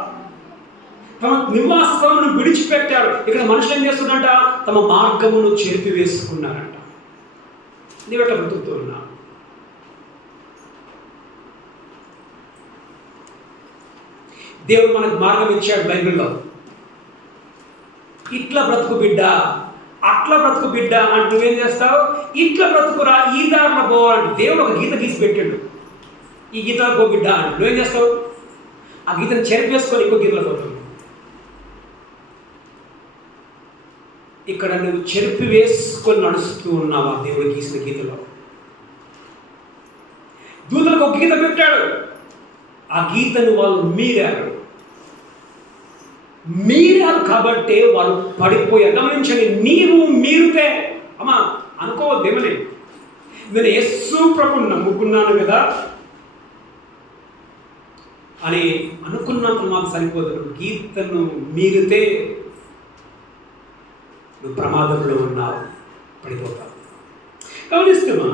తమ నివాస స్థలమును విడిచిపెట్టారు. ఇక్కడ మనుషులు ఏం చేస్తున్నారంట? తమ మార్గమును చెరిపి వేసుకున్నారంట. నీవెట్ట బ్రతుకుతూ ఉన్నా? దేవుడు మనకు మార్గం ఇచ్చాడు బైబిల్లో. ఇట్లా బ్రతుకు బిడ్డ, అట్లా బ్రతుకు బిడ్డ అంటే నువ్వేం చేస్తావు? ఇట్లా బ్రతుకురా, ఈ దారిలో పోవాలంటే దేవుడు ఒక గీత గీసి పెట్టాడు. ఈ గీతలో పో బిడ్డ అంటే నువ్వేం చేస్తావు? ఆ గీతను చెరిపేసుకొని ఇంకో గీతలో పోతావు. ఇక్కడ నువ్వు చెరిపి వేసుకొని నడుస్తూ ఉన్నావు ఆ దేవుడు గీసిన గీతలో. దూతలకు ఒక గీత పెట్టాడు, ఆ గీతను వాళ్ళు మీరారు కాబట్టి వాళ్ళు పడిపోయారు. గమనించండి, నీవు మీరుతే అమ్మా అనుకోవద్దేమని, నేను యేసు ప్రభువుని నమ్ముకున్నాను కదా అని అనుకున్నంత మాకు సరిపోదు. గీతను మీరితే నువ్వు ప్రమాదంలో ఉన్నావు, పడిపోతావు. గమనిస్తున్నా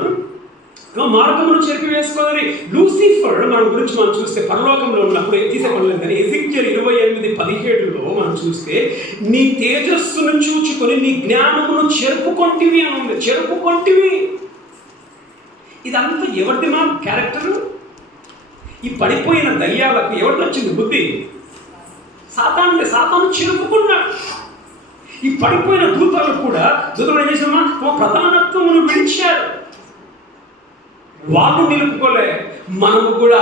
మార్గమును చెరిపి వేసుకోవాలి. లూసిఫర్ మన గురించి మనం చూస్తే పరలోకంలో ఉన్నప్పుడు తీసేపడలేదు కానీ ఎజిక్యల్ 28:17 మనం చూస్తే నీ తేజస్సును చూచుకొని నీ జ్ఞానమును చెరుపుకొంటివి అని ఉంది. చెరుపుకొంటివి ఇదంతా ఎవరిది మా క్యారెక్టరు? ఈ పడిపోయిన దయ్యాలకు ఎవరికి వచ్చింది బుద్ధి? సాతాను చెరుపుకున్నాడు. ఈ పడిపోయిన దూతలు కూడా దూతలు ఏం చేసామా? తమ ప్రధానత్వమును విడిచారు. వాళ్ళు నిలుపుకోలే. మనము కూడా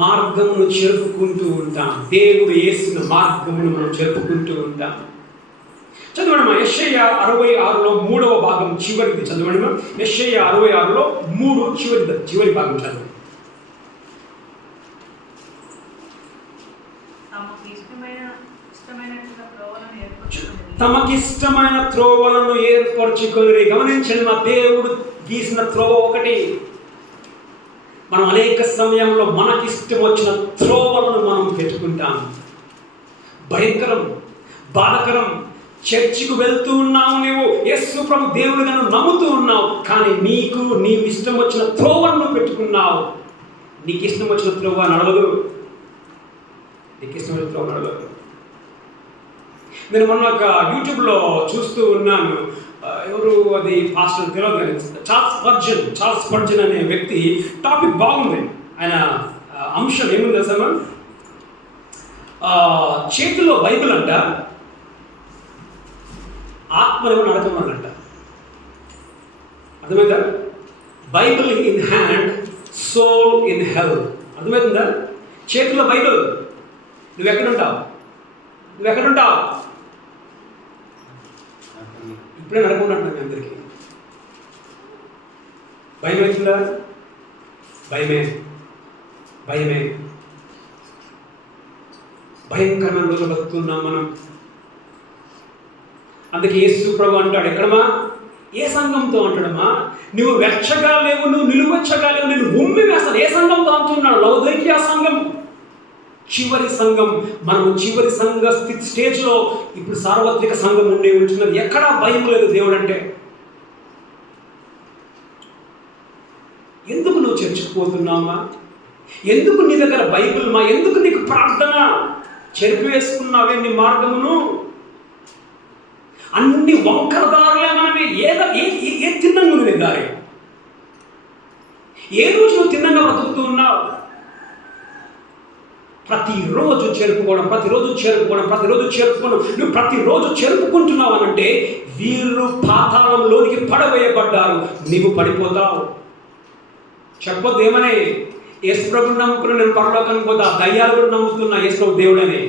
మార్గమును చెరుపుకుంటూ ఉంటాం. దేవుడు వేసిన మార్గమును మనం చెరుపుకుంటూ ఉంటాం. చదవడమా యెషయా 66లో 3వ భాగం చివరిది చదవడమా. యెషయా 66లో 3 చివరి భాగం చదవండి. తమకిష్టమైన త్రోవలను ఏర్పరచుకొని. గమనించండి, మా దేవుడు గీసిన త్రోవ ఒకటి. మనం అనేక సమయంలో మనకిష్టం వచ్చిన త్రోవలను మనం పెట్టుకుంటాం. భయంకరం, బాధకరం. చర్చికి వెళ్తూ ఉన్నావు, నీవు యేసు ప్రభు దేవుడిగా నమ్ముతూ ఉన్నావు, కానీ నీవు ఇష్టం వచ్చిన త్రోవలను పెట్టుకున్నావు. నీకు ఇష్టం వచ్చిన త్రోవ నడవదు. నేను మొన్న ఒక యూట్యూబ్లో చూస్తూ ఉన్నాను. ఎవరు అది పాస్టర్ తెలియదు కానీ చార్ల్స్ స్పర్జన్ అనే వ్యక్తి టాపిక్ బాగుంది. ఆయన అంశం ఏముంది అసలు, చేతిలో బైబిల్ అంట, ఆత్మను నడకమనంట. అర్థమైందా? Bible in hand, soul in hell. అర్థమవుతుందా? చేతిలో బైబిల్. నువ్వు ఎక్కడుంటావు? ఇప్పుడే నడకుంటున్నాను మీ అందరికీ. భయం అవుతుందా? భయమే. భయంకరమైన రోజులు బతుకుతున్నాం మనం. అందుకే యేసు ప్రభు అంటాడు, ఎక్కడమా? ఏ సంఘంతో అంటాడమ్మా? నువ్వు వెచ్చగా లేవు, నువ్వు నిలువెచ్చగా లేవు, నేను ఉమ్మి వేస్తాను. ఏ సంఘంతో అంటున్నాడు? లవోదికీయ సంఘం, చివరి సంఘం. మనము చివరి సంఘ స్టేజ్లో ఇప్పుడు సార్వత్రిక సంఘం ఉండే ఉంటున్నది. ఎక్కడా భయం లేదు దేవుడు అంటే. ఎందుకు నువ్వు చర్చిపోతున్నావా? ఎందుకు నీ దగ్గర బైబిల్ మా? ఎందుకు నీకు ప్రార్థన? చెరిపి వేసుకున్నావే నీ మార్గమును. అన్ని వంకర దారులే మనమే. ఏ తిన్నంగా ఉంది దారి? ఏ రోజు నువ్వు తిన్నంగా బ్రతుకుతూ ఉన్నావు? ప్రతిరోజు చేరుకోవడం. నువ్వు ప్రతిరోజు చేరుకుంటున్నావు అనంటే వీళ్ళు పాతాళంలోనికి పడవేయబడ్డారు. నీవు పడిపోతావు. చెప్పొద్దు ఏమని, యేసు ప్రభుని నమ్ముకుని నేను పరలోకానికి పోతా, దయ్యాలు కూడా నమ్ముతున్నా యేసు ప్రభు దేవుడని.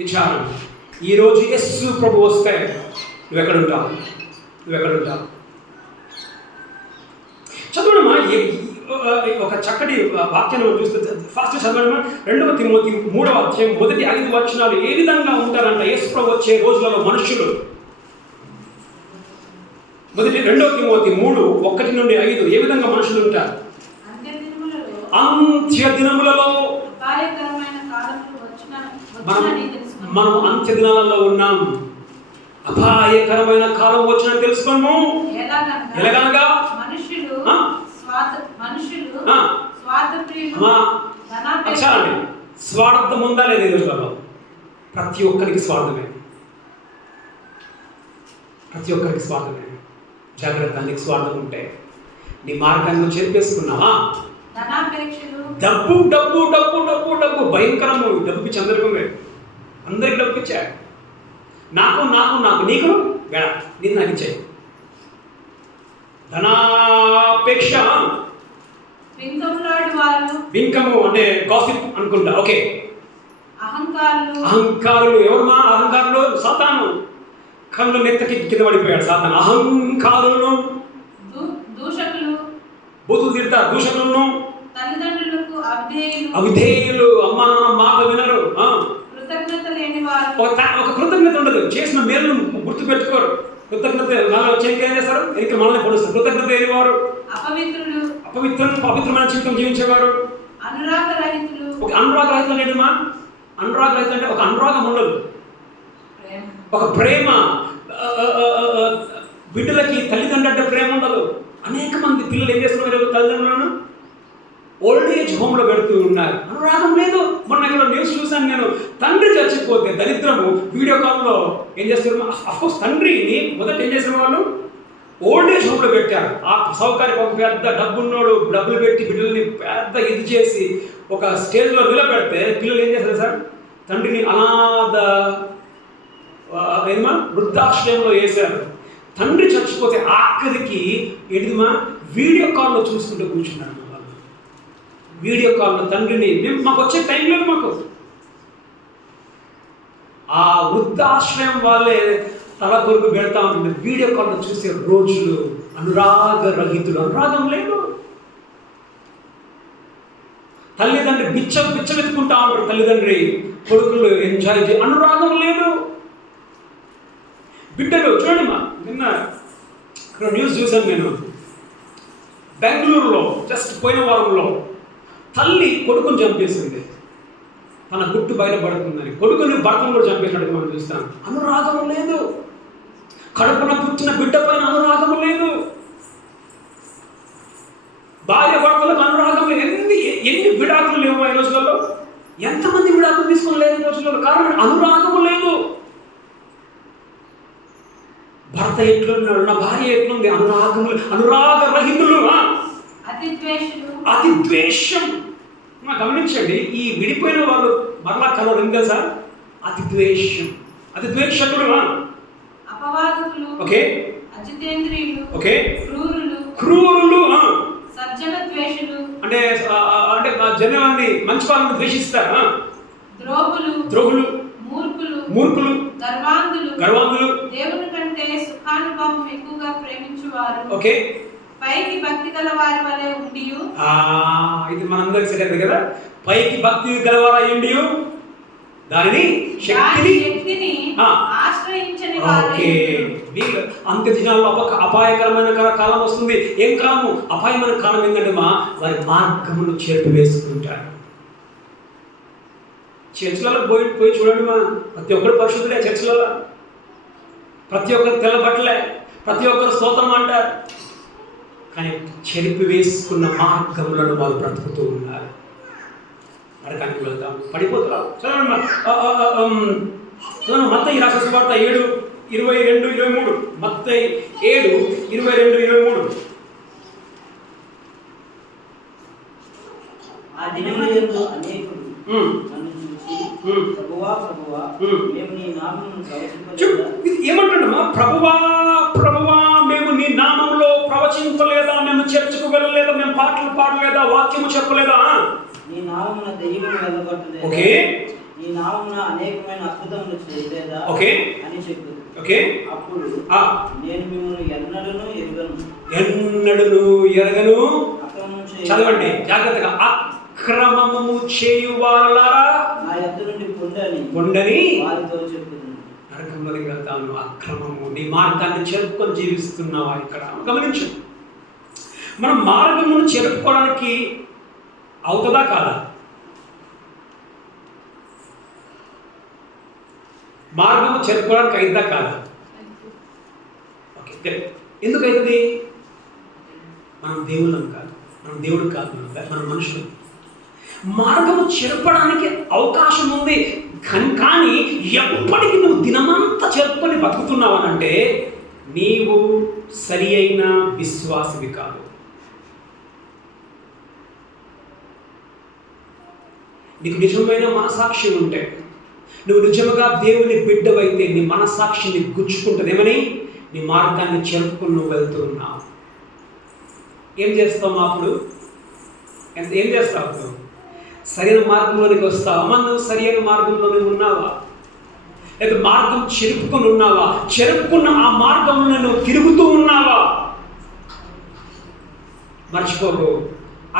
విచారం. ఈరోజు యేసు ప్రభు వస్తే నువ్వెక్కడుంటావు? చదవడమా. ఒక చక్కటి వాక్యం చూస్తే ఫస్ట్ చదవడమా. 2వ తిమోతి 3వ అధ్యాయం మొదటి 5 వచనాలు ఏ విధంగా ఉంటారంట యేసు ప్రభు వచ్చే రోజులలో మనుషులు. 2వ తిమోతి 3:1-5 ఏ విధంగా మనుషులు ఉంటారు? అంత్య దినములలో మనం అంత్య దినాలలో ఉన్నాం. అపాయకరమైన కాలం వచ్చిన తెలుసుకోము. ఎలాగనగా స్వార్థం ఉందా లేదా ఈ రోజులలో? ప్రతి ఒక్కరికి స్వార్థమే. జాగ్రత్త. నీకు స్వార్థం ఉంటే నీ మార్గాన్ని చెరిపేసుకున్నావా? ధనాపేక్షలు, డబ్బు డబ్బు డబ్బు డబ్బు డబ్బు భయంకరము. డబ్బు చంద్రకంగా అందరికి డబ్బు ఇచ్చాడు. నాకు నాకు నాకు నీకు వేడ నీకు నాకు ఇచ్చాయి. ధనాపేక్ష, వింకములాడు వారు, వింకము అంటే గాసిప్ అనుకుంటా. ఓకే, అహంకారులు, అహంకారులు. ఎవరమ్మా అహంకారులు? సాతాను. కళ్ళు నెత్తకి కింద పడిపోయాడు సాతాను. అహంకారులను, దూషకులు, బూతులు తిడతారు. దూషకులను, తల్లిదండ్రులకు అవిధేయులు, అవిధేయులు, అమ్మ నాన్న మాట వినరు. కృతజ్ఞత లేని వారు, ఒక కృతజ్ఞత ఉండదు. చేసిన మేలు గుర్తు పెట్టుకోరు. కృతజ్ఞత నాలో చేతి ఏం చేస్తారు? ఇంకా మనల్ని పొడుస్తారు. కృతజ్ఞత లేని వారు, అపవిత్రులు, పవిత్రమైన జీవితం జీవించేవారు. అనురాగ రహితులు. ఒక అనురాగ రహితం లేదమ్మా. అనురాగ రహితం అంటే ఒక అనురాగం ఉండదు, ఒక ప్రేమ. బిడ్డలకి తల్లిదండ్రులు అంటే ప్రేమ ఉండదు. అనేక మంది పిల్లలు ఏం చేస్తున్నారు? తల్లిదండ్రులను ఓల్డ్ ఏజ్ హోమ్లో పెడుతూ ఉన్నారు. అనురాగం లేదు. మొన్న ఇక్కడ న్యూస్ చూసాను నేను. తండ్రి చచ్చిపోతే దరిద్రము వీడియో కాల్లో ఏం చేస్తున్నారు? అఫ్కోర్స్ తండ్రిని మొదట ఏం చేసిన వాళ్ళు ఓల్డ్ ఏజ్ హోమ్లో పెట్టారు. ఆ సౌకర్యం ఒక పెద్ద డబ్బున్నోడు డబ్బులు పెట్టి బిడ్డల్ని పెద్ద ఇది చేసి ఒక స్టేజ్లో నిలబెడితే పిల్లలు ఏం చేస్తారు సార్? తండ్రిని అనాథ ఏమా వృద్ధాశ్రయంలో వేశారు. తండ్రి చచ్చిపోతే ఆఖరికి ఏంటిమా వీడియో కాల్లో చూసుకుంటూ కూర్చున్నారు. వీడియో కాల్లో తండ్రిని మాకు వచ్చే టైం లేదు. మాకు ఆ వృద్ధాశ్రయం వాళ్ళే తల కొరకు పెడతా ఉంటుంది. వీడియో కాల్లో చూసే రోజులు. అనురాగ రహితులు. అనురాగం లేదు. తల్లిదండ్రి బిచ్చమెత్తుకుంటా ఉంటారు. తల్లిదండ్రి కొడుకులు ఎంజాయ్ చేయ. అనురాగం లేదు. బిడ్డలు చూడండి మా నిన్న ఇక్కడ న్యూస్ చూసాను నేను. బెంగళూరులో జస్ట్ పోయిన వారంలో తల్లి కొడుకుని చంపేసింది. తన గుట్టు బయటపడుతుందని కొడుకుని భర్తను కూడా చంపేసినట్టు మనం చూస్తాం. అనురాగం లేదు. కడుపున పుట్టిన బిడ్డ పైన అనురాగం లేదు. భార్య భర్తలకు అనురాగం ఎన్ని విడాకులు లేవు ఈ రోజులలో? ఎంతమంది విడాకులు తీసుకుని లేదు ఈ రోజులలో? కారణం అనురాగము లేదు. భర్త ఎట్లున్నాడు, నా భార్య ఎట్లుంది? అనురాగములు, అనురాగ రహితులు. అతి ద్వేషం. గమనించండి, ఈ విడిపోయిన వాళ్ళు మరలా కలవరు. ఏం తెలుసా? అతి ద్వేషం. అతి ద్వేషకులు, అపవాదకులు, ఓకే, అజితేంద్రియులు, ఓకే, క్రూరులు, క్రూరులు, సజ్జన ద్వేషులు అంటే అంటే జనాన్ని మంచి వాళ్ళని ద్వేషిస్తారు. ద్రోహులు, ద్రోహులు, మూర్ఖులు, మూర్ఖులు, గర్వాంధులు, గర్వాంధులు, దేవుని కంటే సుఖానుభవం ఎక్కువగా ప్రేమించువారు, ఓకే, పైకి భక్తి గల వారి వలె ఉండియు. ఇది మనందరికి సెట్ కదా. పైకి భక్తి గలవారు అయ్యుండి దానిని శక్తిని ఆశ్రయించని ఓకే. వీళ్ళు అంత్య దినాల్లో అపాయకరమైన కాలం వస్తుంది. ఏం కాలము? అపాయమైన కాలం ఏంటంటే వారి మార్గమును చేటు వేసుకుంటారు. చర్చిలలో పోయి చూడండి ప్రతి ఒక్కరు పరిశుద్ధులే. చర్చిలలో ప్రతి ఒక్కరు తెల్లబట్టలే, ప్రతి ఒక్కరు స్తోత్రం అంటారు. కానీ చెరిపి వేసుకున్న మార్గములను వాళ్ళు బ్రతుకుతూ ఉన్నారు. నరకానికి వెళ్తాం, పడిపోతున్నారు. చదవండి మత్తయి రాసిన సువార్త 7:22-23. మత్తయి 7:22-23. ఆ దినములందు అనేకులు నన్ను చూసి, ప్రభువా ప్రభువా మేము నీ నామమును ప్రవచింపలేదా? ఏమంటున్నామా? ప్రభువా ప్రభువా మేము నీ నామంలో ప్రవచింపలేదా? మేము చర్చకు వెళ్ళలేదా? మేము పాటలు పాడలేదా? వాక్యము చెప్పలేదా? నీ నామమున దెయ్యమును వెళ్ళగొట్టలేదా? ఓకే. నీ నామమున అనేకమైన అద్భుతములు చేయలేదా? ఓకే అని చెప్పు. ఓకే. అప్పుడు నేను మిమ్మల్ని ఎన్నడూను ఎరగను. చదవండి జాగ్రత్తగా. అక్రమము చేయువారలారా నా యొద్ద నుండి పొండని వారితో చెప్పుదును. నరకంలోకి వెళ్తాను. అక్రమము, నీ మార్గాన్ని చెరుపుకొని జీవిస్తున్నావా? ఇక్కడ గమనించు, మనం మార్గమును చెరుపుకోవడానికి అవుతుందా కాదా? మార్గము చెరుపుకోవడానికి అయిద్దా కాదా? ఓకే. ఎందుకు అవుతుంది? మనం దేవుళ్ళం కాదు, మనం దేవుడు కాదు, మనం మనుషులు. మార్గము చెరపడానికి అవకాశం ఉంది. కానీ ఎప్పటికీ నువ్వు దినమంతా చెరుపుకొని బతుకుతున్నావు అంటే నీవు సరి అయిన విశ్వాసివి కాదు. నీకు నిజమైన మనసాక్షి ఉంటే, నువ్వు నిజంగా దేవుని బిడ్డవైతే నీ మనసాక్షిని గుచ్చుకుంటుంది. ఏమని? నీ మార్గాన్ని చెరుపుకుని నువ్వు వెళ్తూ ఉన్నావు. ఏం చేస్తావు అప్పుడు? ఏం చేస్తావు అప్పుడు? సరైన మార్గంలోనికి వస్తావా? నువ్వు సరైన మార్గంలోనే ఉన్నావా? లేదా మార్గం చెరుపుకొని ఉన్నావా? చెరుపుకున్న ఆ మార్గంలో నువ్వు తిరుగుతూ ఉన్నావా? మర్చిపోకు,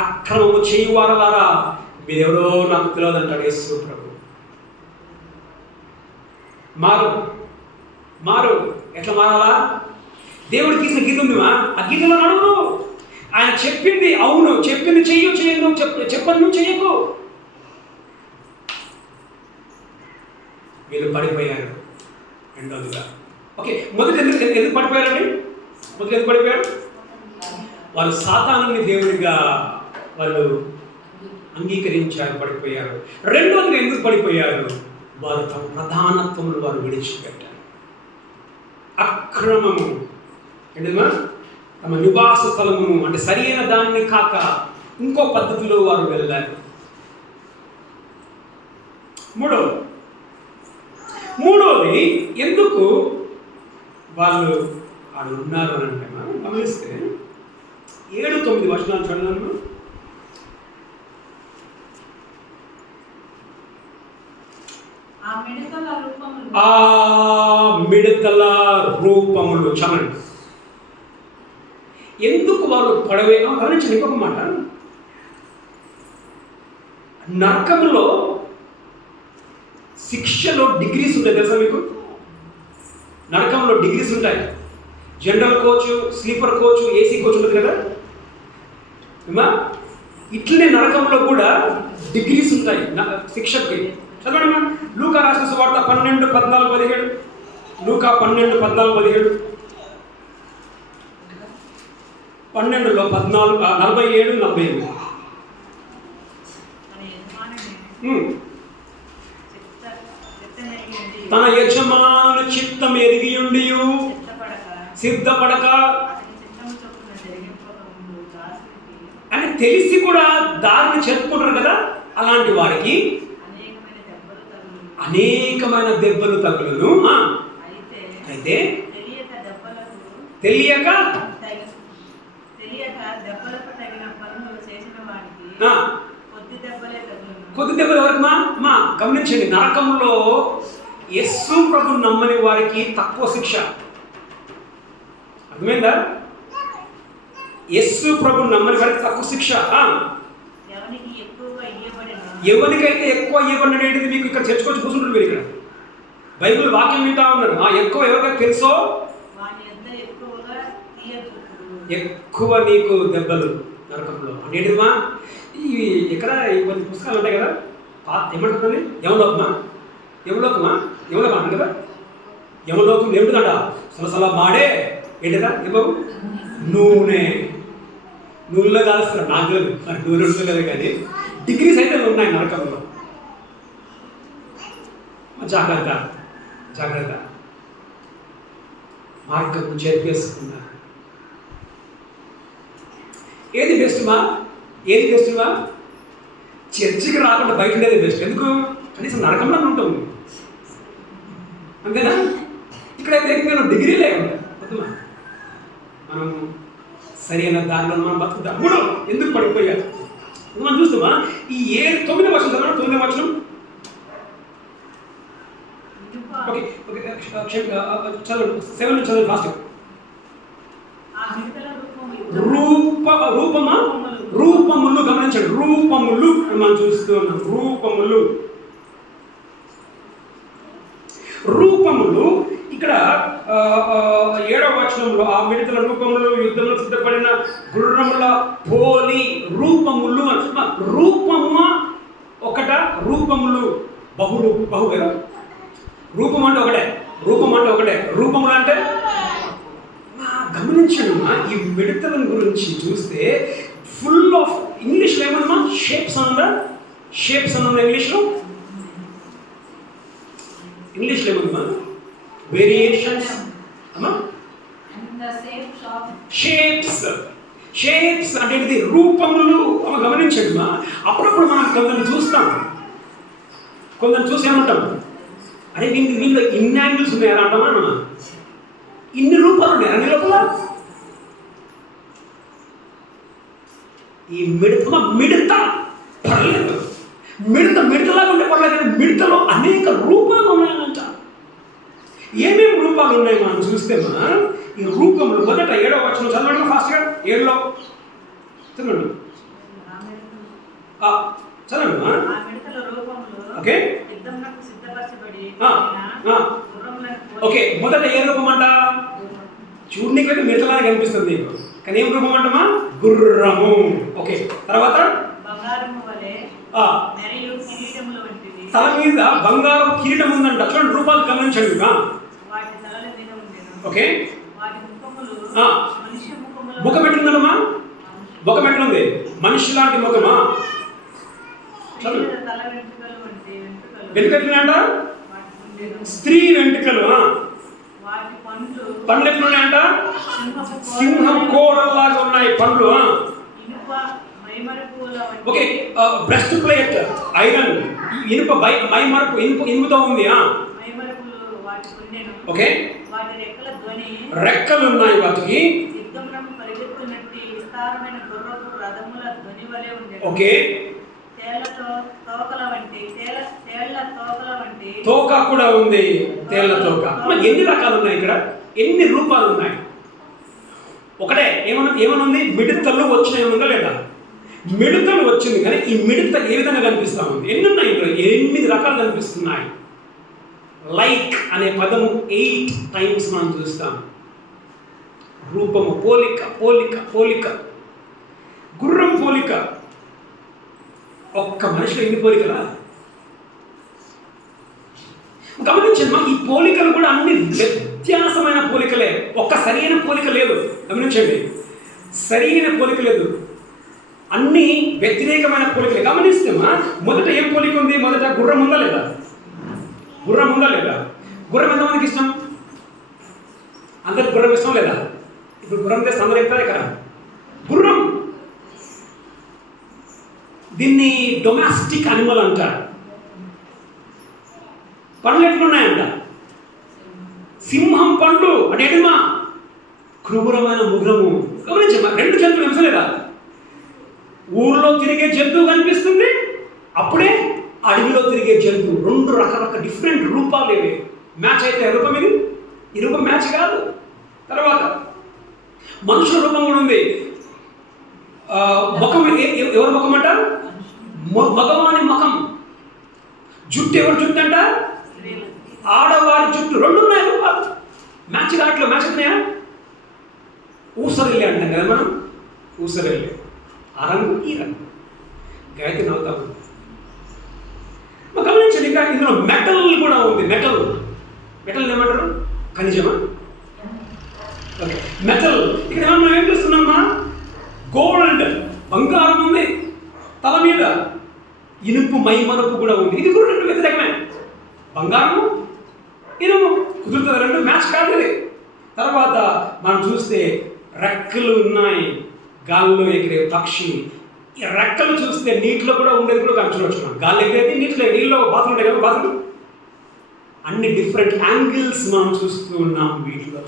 అక్రమము చేయువారలారా మీరెవరో నాకు తెలియదు అంటాడు యేసు ప్రభు. మారు. ఎట్లా మారాలా? దేవుడు గీసిన గీత ఉందిమా, ఆ గీతలో నడువు. ఆయన చెప్పింది అవును, చెప్పింది చేయను, చెప్పను నువ్వు చెయ్యకు. వీళ్ళు పడిపోయారు. రెండోదిగా ఓకే, మొదటి ఎందుకు పడిపోయారండి? మొదటి ఎందుకు పడిపోయారు? వాళ్ళు సాతానుని దేవుడిగా వాళ్ళు అంగీకరించారు, పడిపోయారు. రెండోదిగా ఎందుకు పడిపోయారు? వారు తమ ప్రధానత్వములు వారు విడిచిపెట్టారు. అక్రమము ఏంటమ్మా? తమ నివాస స్థలము అంటే సరైన దాన్ని కాక ఇంకో పద్ధతిలో వారు వెళ్ళారు. మూడోది ఎందుకు వాళ్ళు ఆడు ఉన్నారు అని అంటే మనం గమనిస్తే 7-9 వచనాలు చదివాను. ఆ మిడతల రూపములు చమని ఎందుకు వాళ్ళు పడవేనో గమనించండి. ఇంకొక మాట, నరకంలో శిక్షలో డిగ్రీస్ ఉంటాయి తెలుసా మీకు? నరకంలో డిగ్రీస్ ఉంటాయి. General coach, sleeper coach, AC coach ఉంటుంది కదా. ఇట్లనే నరకంలో కూడా డిగ్రీస్ ఉంటాయి శిక్షకి. చదవండి, లూకా రాసిన సువార్త 12:14-17. లూకా 12:14-17. 12లో 47-48. తన యజమానుని చిత్తం ఎరిగియుండి సిద్ధపడక అని తెలిసి కూడా దారిని చెప్పుకుంటారు కదా, అలాంటి వారికి అనేకమైన దెబ్బలు తగులును. అయితే తెలియక కొద్ది దెబ్బలు ఎవరికి మా గమనించండి. నరకంలో యేసు ప్రభు నమ్మని వారికి తక్కువ శిక్ష. అర్థమైందా? యేసు ప్రభు నమ్మని వారికి తక్కువ శిక్ష. ఎవరికైతే ఎక్కువ ఇవ్వబడిన ఏంటిది మీకు ఇక్కడ చర్చకొచ్చి కూర్చుంటారు. మీరు ఇక్కడ బైబిల్ వాక్యం వింటా ఉన్నారు. ఎక్కువ ఎవరికైతే తెలుసో ఎక్కువ నీకు దెబ్బలు నరకంలో. అనేటిదిమా ఇవి ఇక్కడ కొన్ని పుస్తకాలు ఉంటాయి కదా, ఏమంటుంది? యమలోకమా అంటుంది కదా. యమలోకం ఏమిటిదంట? సలసలా మాడే ఏంటిదా? బాబు నూనెలో కాలుస్తారు. నాకు నూనె ఉంటుంది కదా, కానీ డిగ్రీస్ అయితే ఉన్నాయి నరకంలో. జాగ్రత్త. మార్గం చేర్పేసుకున్నా. ఏది బెస్ట్మా? చర్చికి రాకుండా బయట ఉండేది బెస్ట్. ఎందుకు? కనీసం నరకంలో ఉంటాం. అంతేనా? ఇక్కడైతే నేను డిగ్రీ లేకుండా వద్దుమా, మనం సరైన దారిలో మనం బతుకుతాం. ఎందుకు పడిపోయారు మనం చూస్తామా? ఈ 9వ వచనం చదవండి. 9వ వచనం. ఓకే, 7 చదవండి ఫాస్ట్. రూపములు గమనించండి. రూపములు మనం చూస్తూ ఉన్నాం. రూపములు ఇక్కడ 7వ వచనంలో ఆ మిడతల రూపములు, యుద్ధంలో సిద్ధపడిన గుర్రముల పోలి రూపములు. రూపము ఒకట, రూపములు బహు కదా. రూపం అంటే ఒకటే. రూపములు అంటే గమనించండి. ఈ మిడతల గురించి చూస్తే ఫుల్ ఆఫ్ ఇంగ్లీష్లో ఏమన్నా షేప్స్ అన్నదా? ఇంగ్లీష్లో ఏమన్నా వేరియేషన్స్ అమ్మా. షేప్స్ అంటే రూపములు గమనించండి. అప్పుడప్పుడు మనం కొందరిని చూస్తాం. కొందరు చూసి ఏమంటాం, అరే వీళ్ళు ఇన్ని యాంగిల్స్ ఉన్నాయా అంటామా అన్నా, ఇన్ని రూపాలు ఉన్నాయా అన్ని లోపల. ఈ మిడత పర్లేదు, మిడతలాగా ఉండే పర్లేదు, కానీ మిడతలో అనేక రూపాలు ఉన్నాయంట. ఏమేమి రూపాలు ఉన్నాయి మనం చూస్తే ఈ రూపంలో మొదట 7వ వచనం చదవండి ఫాస్ట్గా. 7లో చదవండి, చదవండి. ఓకే ఓకే, మొదట ఏ రూపం అంట? చూడడానికి అయితే మిడతలాగా కనిపిస్తుంది నీకు, కానీ ఏం రూపం అంటమా? గుర్రము. ఓకే, తర్వాత తల మీద బంగారు కిరీటం ఉందంట. చూడండి రూపాలు గమనించండి. ఓకే, ముఖం ఎట్లుందమ్మా? ముఖం ఎట్లుంది? మనిషి లాంటి ముఖమా? వెంట్రుకలున్నాయంట, స్త్రీ వెంట్రుకలు. పండ్లు ఎట్లున్నాయంట? సింహం కోరల్లాగా ఉన్నాయి పండ్లు. ఓకే, బ్రెస్ట్ ప్లేట్ ఐరన్, ఇనుప మైమరపు ఇనుముతో ఉంది. ఓకే, రెక్కలు ఉన్నాయి వాటికి. ఓకే, తోక కూడా ఉంది, తేళ్ల తోక. ఎన్ని రకాలు ఉన్నాయి ఇక్కడ? ఎన్ని రూపాలు ఉన్నాయి? ఒకటే ఏమనుంది? మిడతలు వచ్చినాయి ఉందా లేదా? మిడతలు వచ్చింది, కానీ ఈ మిడత ఏ విధంగా కనిపిస్తా ఉంది? ఎన్ని ఉన్నాయి ఇక్కడ? 8 రకాలు కనిపిస్తున్నాయి. లైక్ అనే పదము 8 టైమ్స్ మనం చూస్తాం. రూపము, పోలిక, పోలిక, పోలిక. గుర్రం పోలిక. ఒక్క మనిషిలో ఎన్ని పోలికలా? గమనించండి, ఈ పోలికలు కూడా అన్ని వ్యత్యాసమైన పోలికలే, ఒక్క సరైన పోలిక లేదు. గమనించండి, సరైన పోలిక లేదు, అన్ని వ్యతిరేకమైన పోలికలే. గమనిస్తే మొదట ఏం పోలిక ఉంది? మొదట గుర్రం ఉందా లేదా? గుర్రం ఉందా లేదా? గుర్రం ఎంతమందికి ఇష్టం? అందరికి గుర్రం ఇష్టం లేదా? ఇప్పుడు గుర్రం చేస్తే అందరూ ఎక్కుతారు ఇక్కడ. గుర్రం దీన్ని డొమెస్టిక్ అనిమల్ అంటారు. పండ్లు ఎట్లున్నాయంట? సింహం పండ్లు అంటే ఎడుమా క్రూరమైన ముగ్రము. గమనించమ్మా, 2 జంతువులు నిమిషలేదా? ఊర్లో తిరిగే జంతువు కనిపిస్తుంది, అప్పుడే అడవిలో తిరిగే జంతువు. 2 రకరకాల డిఫరెంట్ రూపాలు ఇవి. మ్యాచ్ అయితే రూపం ఇది, ఈ రూపం మ్యాచ్ కాదు. తర్వాత మనుషుల రూపం కూడా ఉంది. ముఖం ఎవరి ముఖం అంట? మగవాని ముఖం. జుట్టు ఎవరి జుట్టు అంట? ఆడవారి జుట్టు. 2 ఉన్నాయి రూపాలు. మ్యాచ్ కావట్లేదు. మ్యాచ్ అవుతున్నాయా? ఊసరెల్లి అంటాం కదా మనం, ఊసరెల్లి. ఆ రంగు ఈ రంగు. గాయత్రి నవ్వుతాము. గమనించండి, ఇంకా ఇందులో మెటల్ కూడా ఉంది. మెటల్ ఏమంటారు? ఖనిజమా? Okay, metal. ఇక్కడ మనం ఏం చేస్తున్నామా? గోల్డ్, బంగారం ఉంది. తల మీద ఇనుపు మైమరపు కూడా ఉంది. ఇది కూడా 2 వ్యతిరేకమే. బంగారము, ఇనుము కుదురుతుంది, 2 మ్యాచ్ కాదు ఇది. తర్వాత మనం చూస్తే రెక్కలు ఉన్నాయి, గాల్లో ఎగిరే పక్షి. ఈ రెక్కలు చూస్తే నీటిలో కూడా ఉండేది కూడా కనుచూడొచ్చు. గాలి ఎగిరేది, నీటిలో బాతులు ఉంటాయి కదా, బాతులు. అన్ని డిఫరెంట్ యాంగిల్స్ మనం చూస్తూ ఉన్నాం వీటిలో.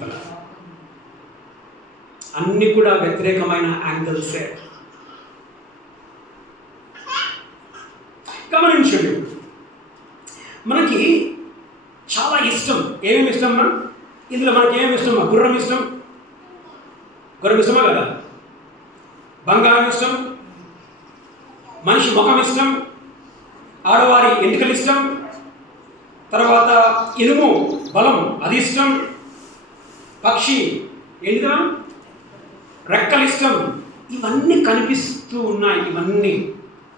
అన్ని కూడా వ్యతిరేకమైన యాంగిల్సే. గమనించండి, మనకి చాలా ఇష్టం. ఏమేమి ఇష్టమ్మా? ఇందులో మనకి ఏమేమి ఇష్టమా? గుర్రం ఇష్టం. గుర్రం ఇష్టమా కదా? బంగారం ఇష్టం, మనిషి ముఖం ఇష్టం, ఆడవారి ఎంటికలు ఇష్టం, తర్వాత ఇనుము బలం అది ఇష్టం, పక్షి ఏంటిదా రెక్కలు ఇష్టం. ఇవన్నీ కనిపిస్తూ ఉన్నాయి, ఇవన్నీ.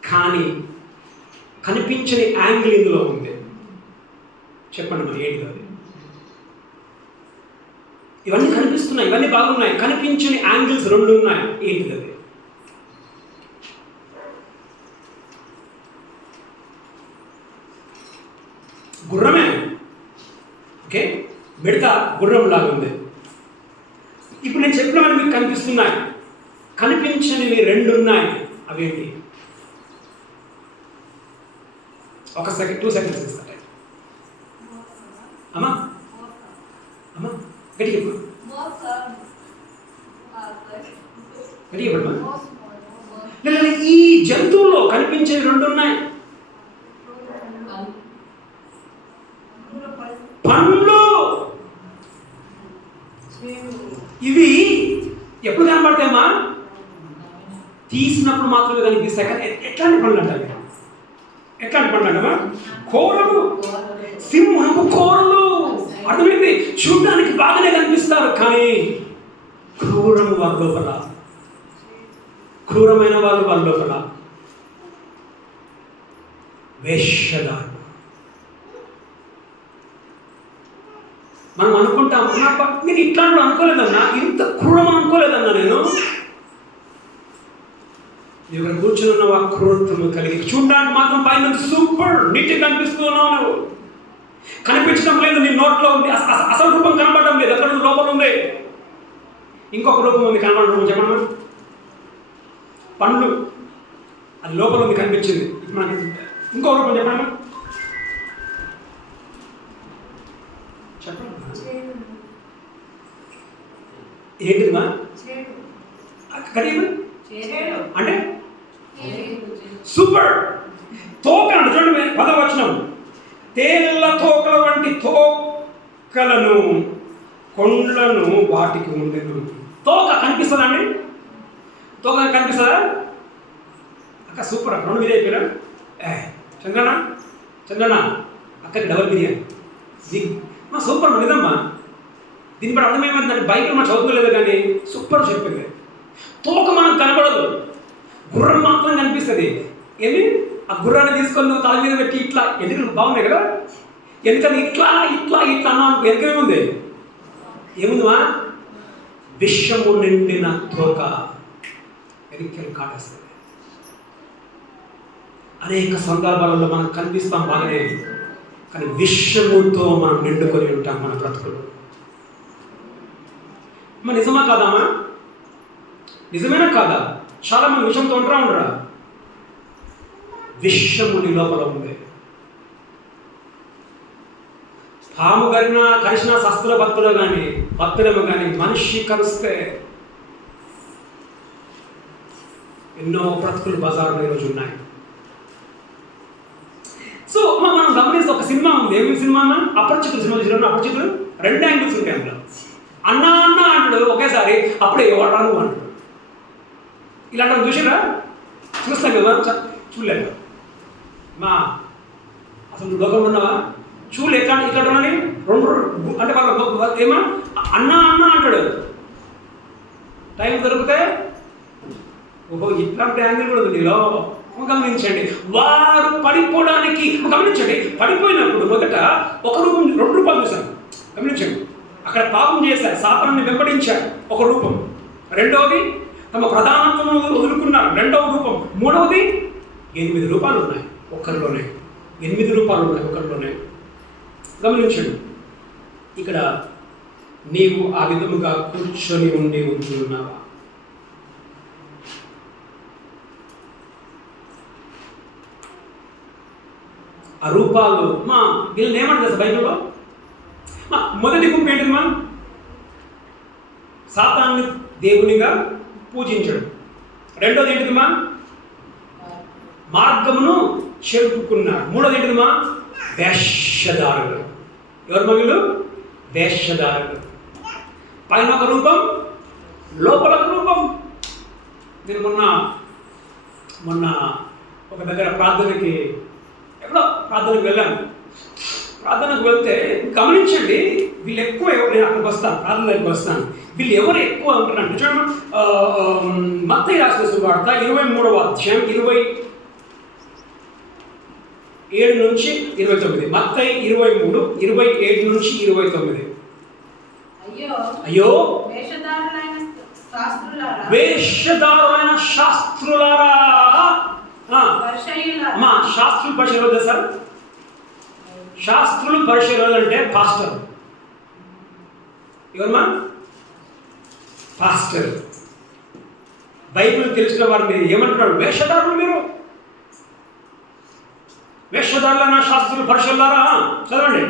కానీ కనిపించని యాంగిల్ ఇందులో ఉంది. చెప్పండి మరి ఏంటి అది? ఇవన్నీ కనిపిస్తున్నాయి, ఇవన్నీ బాగున్నాయి, కనిపించని యాంగిల్స్ 2 ఉన్నాయి. ఏంటిది అది? గుర్రమే. ఓకే, మిడత గుర్రం లాగా ఉంది. ఇప్పుడు నేను చెప్పినవన్నీ మీకు కనిపిస్తున్నాయి, కనిపించనివి 2 ఉన్నాయి. అవేంటి? ఒక సెకండ్ 2 సెకండ్స్ ఇస్తా టైం. అమ్మా అమ్మా గట్టిగా చెప్పు. గట్టిగా చెప్పమ్మా. లేదు, ఈ జంతువుల్లో కనిపించేవి 2 ఉన్నాయి. పండ్లు. ఇవి ఎప్పుడు కనపడతాయమ్మా? తీసినప్పుడు మాత్రమే కనిపిస్తాయి. కానీ ఎట్లాంటి పండ్లు అంటారు? ఎట్లాంటి పండ్లు అంటామా? కోరలు, సింహపు కోరలు. అర్థమైంది? చూడడానికి బాగానే కనిపిస్తారు, కానీ క్రూరము వారి లోపల, క్రూరమైన వాళ్ళు వారి లోపల. వేశ్యదారు. మనం అనుకుంటాం, నేను ఇట్లాంటి అనుకోలేదన్నా, ఇంత క్రూరం అనుకోలేదన్నా. నేను ఇక్కడ కూర్చుని ఉన్నావు, ఆ క్రూరత్వం కలిగి. చూడడానికి మాత్రం పైన సూపర్ నీట్గా కనిపిస్తూ ఉన్నావు నువ్వు. కనిపించడం లేదు, నీ నోట్లో ఉంది. అసలు రూపం కనపడడం లేదు, ఎక్కడ లోపల ఉంది. ఇంకొక రూపం ఉంది, కనపడడం రూపం చెప్పండి. పండ్లు, అది లోపల ఉంది, కనిపించింది. మనకి ఇంకో రూపం చెప్పండి. చెప్పండి. ఏంటిదిమా? అంటే సూపర్ తోక అంటే చూడండి, 10వ వచనం. తేళ్ల తోకల వంటి తోకలను, కొండలను వాటికి ఉండేను. తోక కనిపిస్తుందండి? తోక కనిపిస్తుందా? అక్క సూపర్. అక్క 2 మీద అయిపోయారా? చంద్రనా అక్కకి డబల్ బిర్యానీ. మా సూపర్ నిజమ్మా. దీని బట్టి అర్థం ఏమైందంటే, బైబిల్ మనం చదువుకోలేదు కానీ సూపర్ చెప్పింది. తోక మనకు కనబడదు, గుర్రం మాత్రం కనిపిస్తుంది. ఏమి? ఆ గుర్రాన్ని తీసుకొని నువ్వు తల మీద పెట్టి ఇట్లా, ఎందుకు బాగున్నాయి కదా, ఎందుకని ఇట్లా ఇట్లా ఇట్లా అన్నా అనుకో, ఎందుకేముంది? ఏముందిమా? విషము నిండిన తోక ఎరికలు కాటేస్తుంది. అనేక సందర్భాలలో మనం కనిపిస్తాం బాగానే, కానీ విషముతో మనం నిండుకొని ఉంటాం మన బ్రతుకులు. మరి నిజమా కాదమ్మా? నిజమేనా కాదా? చాలా మంది విషయంతో ఉండరా? విషము నీ లోపల ఉంది. పాము కరిచిన శస్త్ర భక్తులు కానీ భక్తులము కానీ మనిషి కరిస్తే ఎన్నో బ్రతుకులు బజార్లో ఈరోజు ఉన్నాయి. సో మనం గమనిస్తే ఒక సినిమా ఉంది. ఏమి సినిమా? అపరిచితుడు సినిమా చూసిన. అపరిచితుడు 2 యాంగిల్స్ ఉంటాయి అందులో. అన్న అంటాడు ఒకేసారి, అప్పుడే ఎవడాను అంటాడు. ఇలాంటి చూసిరా? చూస్తాం కదా, చూడలేదు మా. అసలు లోకంలో ఉన్నావా? చూడలే. ఇక్కడ ఉన్నది 2 అంటే వాళ్ళ ఏమా అన్న అంటాడు. టైం దొరికితే ఓహో ఇట్లాంటి యాంగిల్ కూడా ఉంది నీలో. గమనించండి, వారు పడిపోవడానికి గమనించండి. పడిపోయినప్పుడు మొదట ఒక రూపం, 2 రూపాలు చూశారు. గమనించండి, అక్కడ పాపం చేశారు, సాతాన్ని వెంబడించారు, ఒక రూపం. రెండవది తమ ప్రధానత్వం వదులుకున్నారు, 2వ రూపం. 3వది 8 రూపాలు ఉన్నాయి ఒక్కరిలోనే. 8 రూపాలు ఉన్నాయి ఒకరిలోనే. గమనించండి, ఇక్కడ నీవు ఆ విధముగా కూర్చొని ఉంటున్నావా? ఆ రూపాలు మా వీళ్ళని ఏమంటారు బైబిల్లో? మొదటి గుంపు ఏంటిది? సాతాన్ని దేవునిగా పూజించడం. రెండోది ఏంటిది? మార్గమును చెరుపుకున్నారు. మూడోది ఏంటిది? వేషధారులు. ఎవరు వీళ్ళు? వేషధారులు. పైన ఒక రూపం, లోపల ఒక రూపం. నేను మొన్న ఒక దగ్గర ప్రార్థనకి, ఎక్కడో ప్రార్థనకు వెళ్ళాను. ప్రార్థనకు వెళ్తే గమనించండి, వీళ్ళు ఎక్కువ నేను అక్కడికి వస్తాను, ప్రార్థన దగ్గరికి వస్తాను. వీళ్ళు ఎవరు ఎక్కువ అంటారంటే చూడండి, మత్తయి రాసిన సువార్త 23వ అధ్యాయం 27 నుంచి 29. మత్తయి 23, 27 నుంచి 29. అయ్యో వేషధారులైన శాస్త్రులారా. అమ్మా శాస్త్రులు పరిచయం రోజు సార్. శాస్త్రులు పరిచయం రోజు అంటే పాస్టర్. ఎవరమ్మా? పాస్టర్. బైబిల్ తెలిసిన వారిని ఏమంటున్నాడు? వేషధారులు మీరు. వేషధారులైన శాస్త్రులు పరిశులారా చదవండి.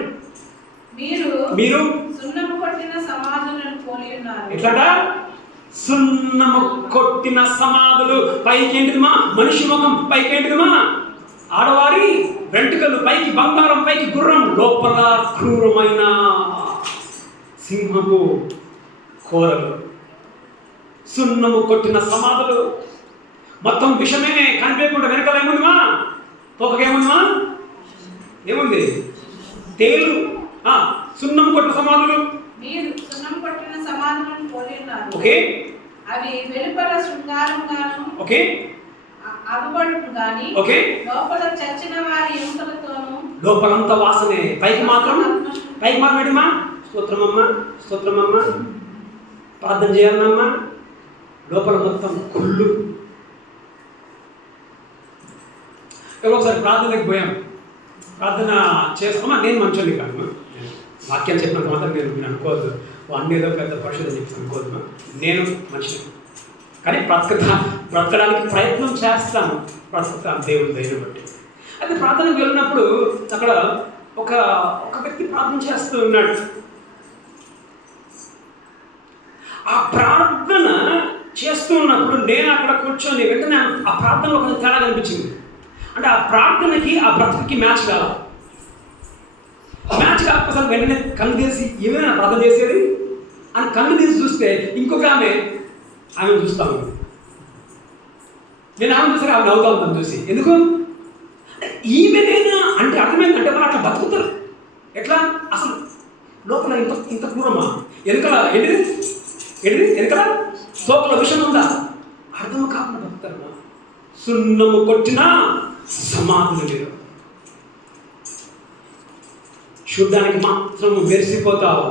మీరు సున్నము కొట్టిన సమాధులను పోలి ఉన్నారు. ఎట్లట? సున్నము కొట్టిన సమాధులు. పైకి ఏంటిదిమా? మనిషి ముఖం. పైకి ఏంటిదిమా? ఆడవారి వెంట్రుకలు. పైకి బంగారం, పైకి గుర్రం, లోపల క్రూరమైన సింహపు కోరలు. సున్నము కొట్టిన సమాధులు. మొత్తం విషమే కనిపించకుండా వెనకాల ఏముందిమా? తోకకేముందిమా? ఏముంది? తేలు. సున్నం కొట్టిన సమాధులు. మీరు సున్నం కొట్టిన సమాధులను పోలి ఉన్నారు. ఓకే. అవి వెలుపల శృంగారంగాను, ఓకే, అగుబడును గాని, ఓకే, లోపల చచ్చిన వారి ఎముకలతోనూ, లోపలంతా వాసనే. పైకి మాత్రం ఏంటిమా? స్తోత్రమమ్మా, స్తోత్రమమ్మా, ప్రార్థన చేయాలమ్మా. లోపల మొత్తం కుళ్ళు. ఒకసారి ప్రార్థనకి పోయాం. ప్రార్థన చేస్తామా? నేను మంచోని కాదు. వాక్యం చెప్పినంత మాత్రం నేను అనుకోవద్దు. అన్నీ ఏదో పెద్ద పరిశోధన చెప్పి అనుకోవద్దు. నేను మనిషిని, కానీ బ్రతకడానికి ప్రయత్నం చేస్తాను. బ్రతుకుతాను దేవుని దయని బట్టి. అయితే ప్రార్థనకు వెళ్ళినప్పుడు అక్కడ ఒక వ్యక్తి ప్రార్థన చేస్తూ ఉన్నాడు. ఆ ప్రార్థన చేస్తూ ఉన్నప్పుడు నేను అక్కడ కూర్చొని వెంటనే ఆ ప్రార్థనలో కొంచెం తేడా కనిపించింది. అంటే ఆ ప్రార్థనకి ఆ బ్రతుకుకి మ్యాచ్ కావాలి. మ్యాచ్ కాకపోతే వెంటనే కళ్ళు తీసి ఏమైనా ప్రార్థన చేసేది అని కళ్ళు తీసి చూస్తే ఇంకొక ఆమె చూస్తాను. నేను ఆమె చూసాక ఆమె నవ్వుతా ఉంటాను చూసి. ఎందుకు? ఈమెనైనా అంటే అర్థమైందంటే మనం అట్లా బతుకుతారు. ఎట్లా? అసలు లోపల ఇంత క్రూరమా? వెనకల వెనకల తోకల విషయం ఉందా? అర్థం కాకుండా బతుకుతారు. సున్నము కొట్టిన సమాధులు లేరు. చూడ్డానికి మాత్రం మెరిసిపోతావు,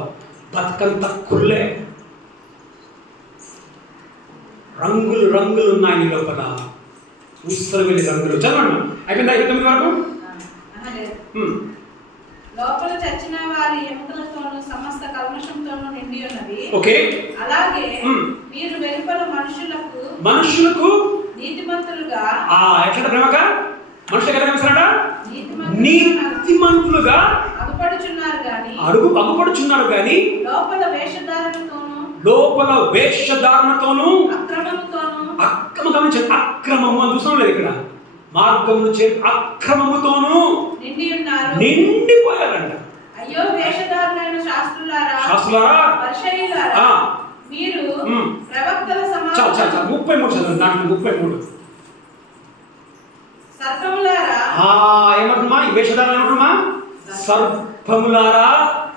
బతుకంత కుళ్ళే. రంగులు ఉన్నాయి లోపల, ఉత్తర వెళ్ళి రంగులు. చదవండి. అయిపోయిందా 29 వరకు? లోపల చచ్చిన వారి ఎముకలతోనూ సమస్త కల్మషంతోనూ నిండి ఉన్నది. ఓకే. అలాగే మీరు వెలుపల మనుషులకు నీతిమంతులుగా, ఎట్లా ప్రేమక మనుషులు ఎక్కడ కనిపిస్తారట? నీతిమంతులుగా అగుపడుచున్నారు కానీ లోపల వేషధారణతోనూ అక్రమము అని చూస్తున్నాం లేదు ఇక్కడ. మార్గమును అక్రమముతోనూ నిండిపోయారంట. అయ్యో వేషధారులైన శాస్త్రులారా, పరిసయ్యులారా, మీరు ప్రవక్తల సమాజం 33 దాంట్లో 33 సర్పములారా. ఏమంటున్నా? ఈ వేషధారణ ఏమంటున్నా? సర్పములారా,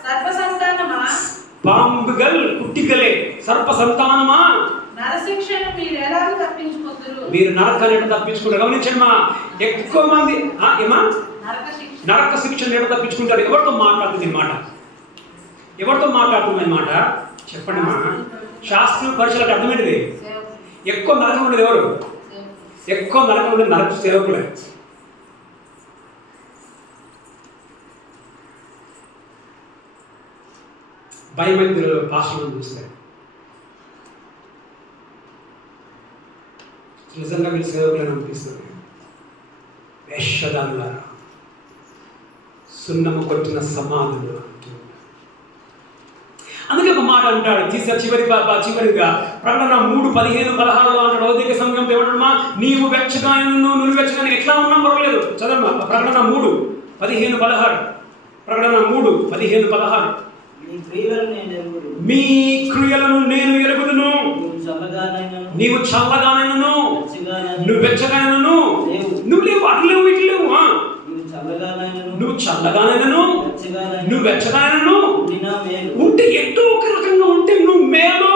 సర్ప సంతానమా, పాంబుగల్ కుట్టికలే, సర్ప సంతానమా, నరశిక్షను మీరు ఎలా తప్పించుకుంటారు? మీరు నరకాన్ని ఎట్లా తప్పించుకుంటారు? గమనించండి మా, ఎక్కువ మంది నరక శిక్షను ఎట్లా తప్పించుకుంటారు? ఎవరితో మాట్లాడుతుంది మాట? ఎవరితో మాట్లాడుతుంది మాట? చెప్పండి మా. శాస్త్రం పరిచయాలకు అర్థమేంటిది? ఎక్కువ నరకం ఉండేది ఎవరు? ఎక్కువ నరకం ఉండేది నరక సేవకులే. భయమైతులు పాస్టర్లను చూస్తే నిజంగా మీరు సేవకులను అనిపిస్తుంది. వేషధారులారా, సున్నము కొట్టిన సమాధులు అంటున్నారు. అందుకే ఒక మాట అంటాడు చివరిగా ప్రకటన 3:15-16 అంటాడు. ఔదిక సంఘం ఏమంటాడమ్మా? నీవు వెచ్చగాయను నువ్వు వెచ్చగానే ఎట్లా ఉన్నా పర్వాలేదు. చదవమ్మా ప్రకటన 3:15-16. ప్రకటన 3:15-16. మీ క్రియలను నేను ఎరుగుదును. నీవు చల్లగానైనను నువ్వు వెచ్చగానైనను నువ్వు లేవు, అటు లేవు, ఇటు లేవు. నువ్వు చల్లగానైనను నువ్వు వెచ్చగానైనను ఉంటే ఎటు ఒక రకంగా ఉంటే నువ్వు మేలు.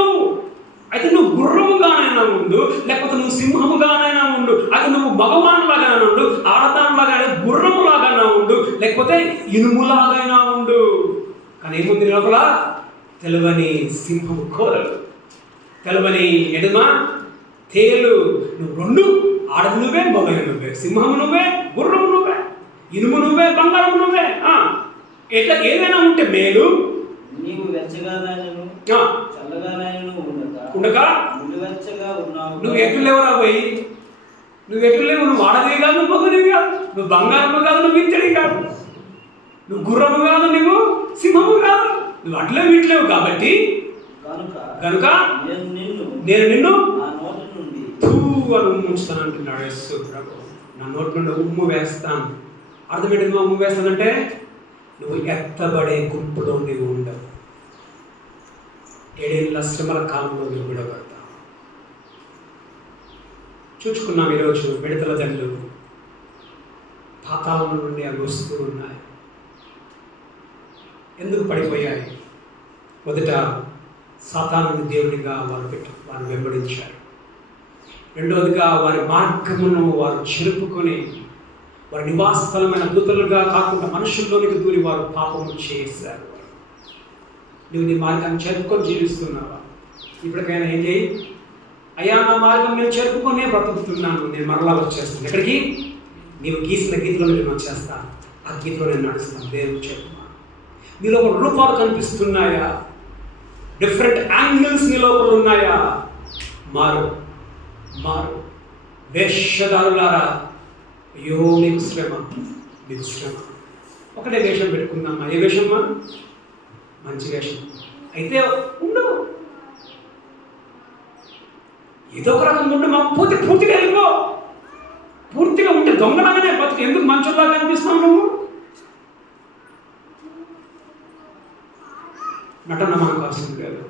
అయితే నువ్వు గుర్రముగానైనా ఉండు, లేకపోతే నువ్వు సింహముగానైనా ఉండు, అయితే నువ్వు మగవానులాగానే ఉండు, ఆడదానిలాగానే గుర్రములాగానే ఉండు, లేకపోతే ఇనుములాగైనా ఉండు. కానీ ఏముంది లోపల? తెలవని సింహము కోరలు, తెలవని ఎడమ తేలు. నువ్వు రెండు, ఆడది నువ్వే, మగని నువ్వే, సింహము నువ్వే, గుర్రము నువ్వే, ఇనుము నువ్వే, బంగారం నువ్వే. ఎట్లా ఏదైనా ఉంటే మేలు. నీవు వెచ్చగానైనను చల్లగానైనను ఉండగా నువ్వు ఎట్లు లేవరా పోయి నువ్వు ఎటు లేవు, నువ్వు ఆడదివి కాదు, నువ్వు మగదివి కాదు, నువ్వు బంగారము కాదు, నువ్వు ఇత్తడి కాదు, నువ్వు గుర్రము కాదు, నువ్వు సింహము కాదు, నువ్వు అట్లే వీట్లేవు. కాబట్టి కనుక నేను నిన్ను తూ అని ఉంచుతాను అంటున్నాడు యేసు ప్రభు. నా నోటి నుండి ఉమ్ము వేస్తాను. అర్థం ఏంటి? ఉమ్ము వేస్తానంటే నువ్వు ఎత్తబడే గుంపులో నువ్వు ఉండవు. 7 ఏళ్ల శ్రమల కాలంలో నువ్వు విడబడతావు. చూచుకున్నాం ఈరోజు మిడతల దండ్లు పాతాళం నుండి అవి వస్తూ ఉన్నాయి. ఎందుకు పడిపోయాయి? మొదట సాతానుని దేవునిగా వారు వెంబడించారు. రెండవదిగా వారి మార్గమును వారు చెరుపుకొని వారి నివాస స్థలమైన దూతలుగా కాకుండా మనుషుల్లోనికి దూరి వారు పాపము చేశారు. నువ్వు నీ మార్గాన్ని చెరుపుకొని జీవిస్తున్నావా? ఇప్పటికైనా ఏం చేయి, అయ్యా నా మార్గం నేను చెరుపుకొనే బ్రతుకుతున్నాను, నేను మరలా వచ్చేస్తాను. ఎక్కడికి? నీవు గీసిన గీతలో నేను వచ్చేస్తాను, ఆ గీతలో నేను నడుస్తాను. దేవుడు చెప్పుమా. నీలో ఒక రూపాలు కనిపిస్తున్నాయా? డిఫరెంట్ యాంగిల్స్ నీ లోపల ఉన్నాయా? మారు మారు. వేషధారులారా, అయ్యో మీకు శ్రమ, మీకు శ్రమ. ఒకటే వేషం పెట్టుకుందామా? ఏ వేషమ్మా? మంచి వేషం అయితే ఉండవు. ఏదో ఒక రకంగా ఉండు, మా పూర్తిగా వెళ్ళిపో. పూర్తిగా ఉంటే దొంగలాగానే బతుకు. ఎందుకు మంచులాగా కనిపిస్తున్నావు నువ్వు? నటన మనకు అవసరం లేదు.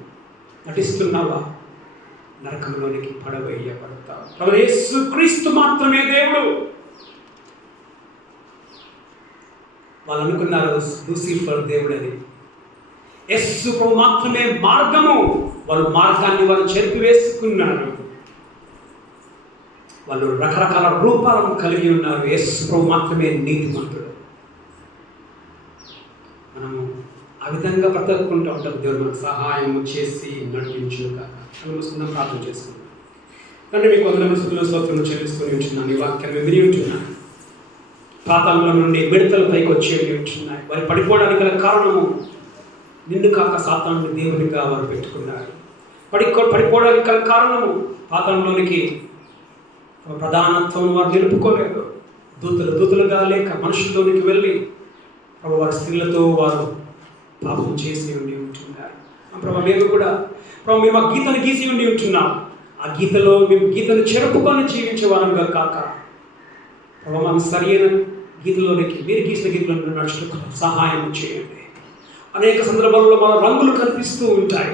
నటిస్తున్నావా? నరకంలోనికి పడవేయబడతావు. ప్రభు యేసు క్రీస్తు మాత్రమే దేవుడు. వాళ్ళు అనుకున్నారు లూసిఫర్ దేవుడు అని. యేసు ప్రభు మాత్రమే మార్గము. వాళ్ళు మార్గాన్ని వాళ్ళు చెరిపి వేసుకున్నారు. వాళ్ళు రకరకాల రూపాలను కలిగి ఉన్నారు. యేసు ప్రభు మాత్రమే నీతిమంతుడు. మనము ఆ విధంగా బ్రతకుంటూ ఉంటాం. దేవుడు మనకు సహాయం చేసి నడిపించుగా మూసుకుందాం, ప్రార్థన చేసుకుందాం. అంటే మీకు వందల స్థుతులు స్తోత్రములు చెల్లిస్తూనే ఉంటున్నాను. ఈ వాక్యాన్ని విని ఉంటున్నాను. పాతాళంలో నుండి మిడతలు పైకి వచ్చేవి ఉంటున్నాయి. వారు పడిపోవడానికి గల కారణము నిన్ను కాక సాతానుని దేవునిగా వారు పెట్టుకున్నారు. పడిపోవడానికి గల కారణము పాతాళంలోనికి ప్రధానత్వం వారు నిలుపుకోలేదు. దూతలుగా లేక మనుషుల్లోనికి వెళ్ళి ప్రభు వారి స్త్రీలతో వారు పాపం చేసి ఉంటున్నారు. ప్రభు మేము కూడా మేము ఆ గీతను గీసి ఉంటున్నాం. ఆ గీతలో మేము గీతను చెరుపుకొని జీవించే వారంగా కాక ప్రభు మాకు సరైన గీతలోనికి, మీరు గీసిన గీతలను నడుచుకు సహాయం చేయండి. అనేక సందర్భాల్లో మన రంగులు కనిపిస్తూ ఉంటాయి.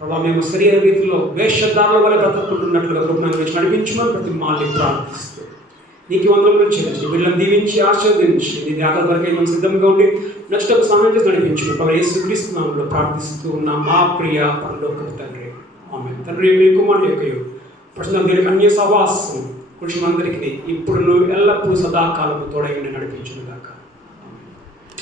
ప్రభు మేము సరైన రీతిలో వేషధారుల వల్ల బ్రతుకుంటున్నట్లుగా కృపను గురించి నడిపించమని ప్రతి మాల్ని ప్రార్థిస్తూ నీకు వందలు చెల్లించి వీళ్ళని దీవించి ఆశీర్వదించి నీ ఆకలి వరకే మనం సిద్ధంగా ఉండి నచ్చటకు సహాయం చేసి నడిపించు. ప్రభు యేసుక్రీస్తు నామములో ప్రార్థిస్తూ ఉన్న మా ప్రియ పరలోకపు తండ్రి, ఆమేన్. తండ్రి మీ కుమారుని యొక్క ప్రశ్న దీనికి అన్య సహవాసం కుటుంబందరికీ ఇప్పుడు నువ్వు ఎల్లప్పుడూ సదాకాలము తోడై నడిపించును గాక.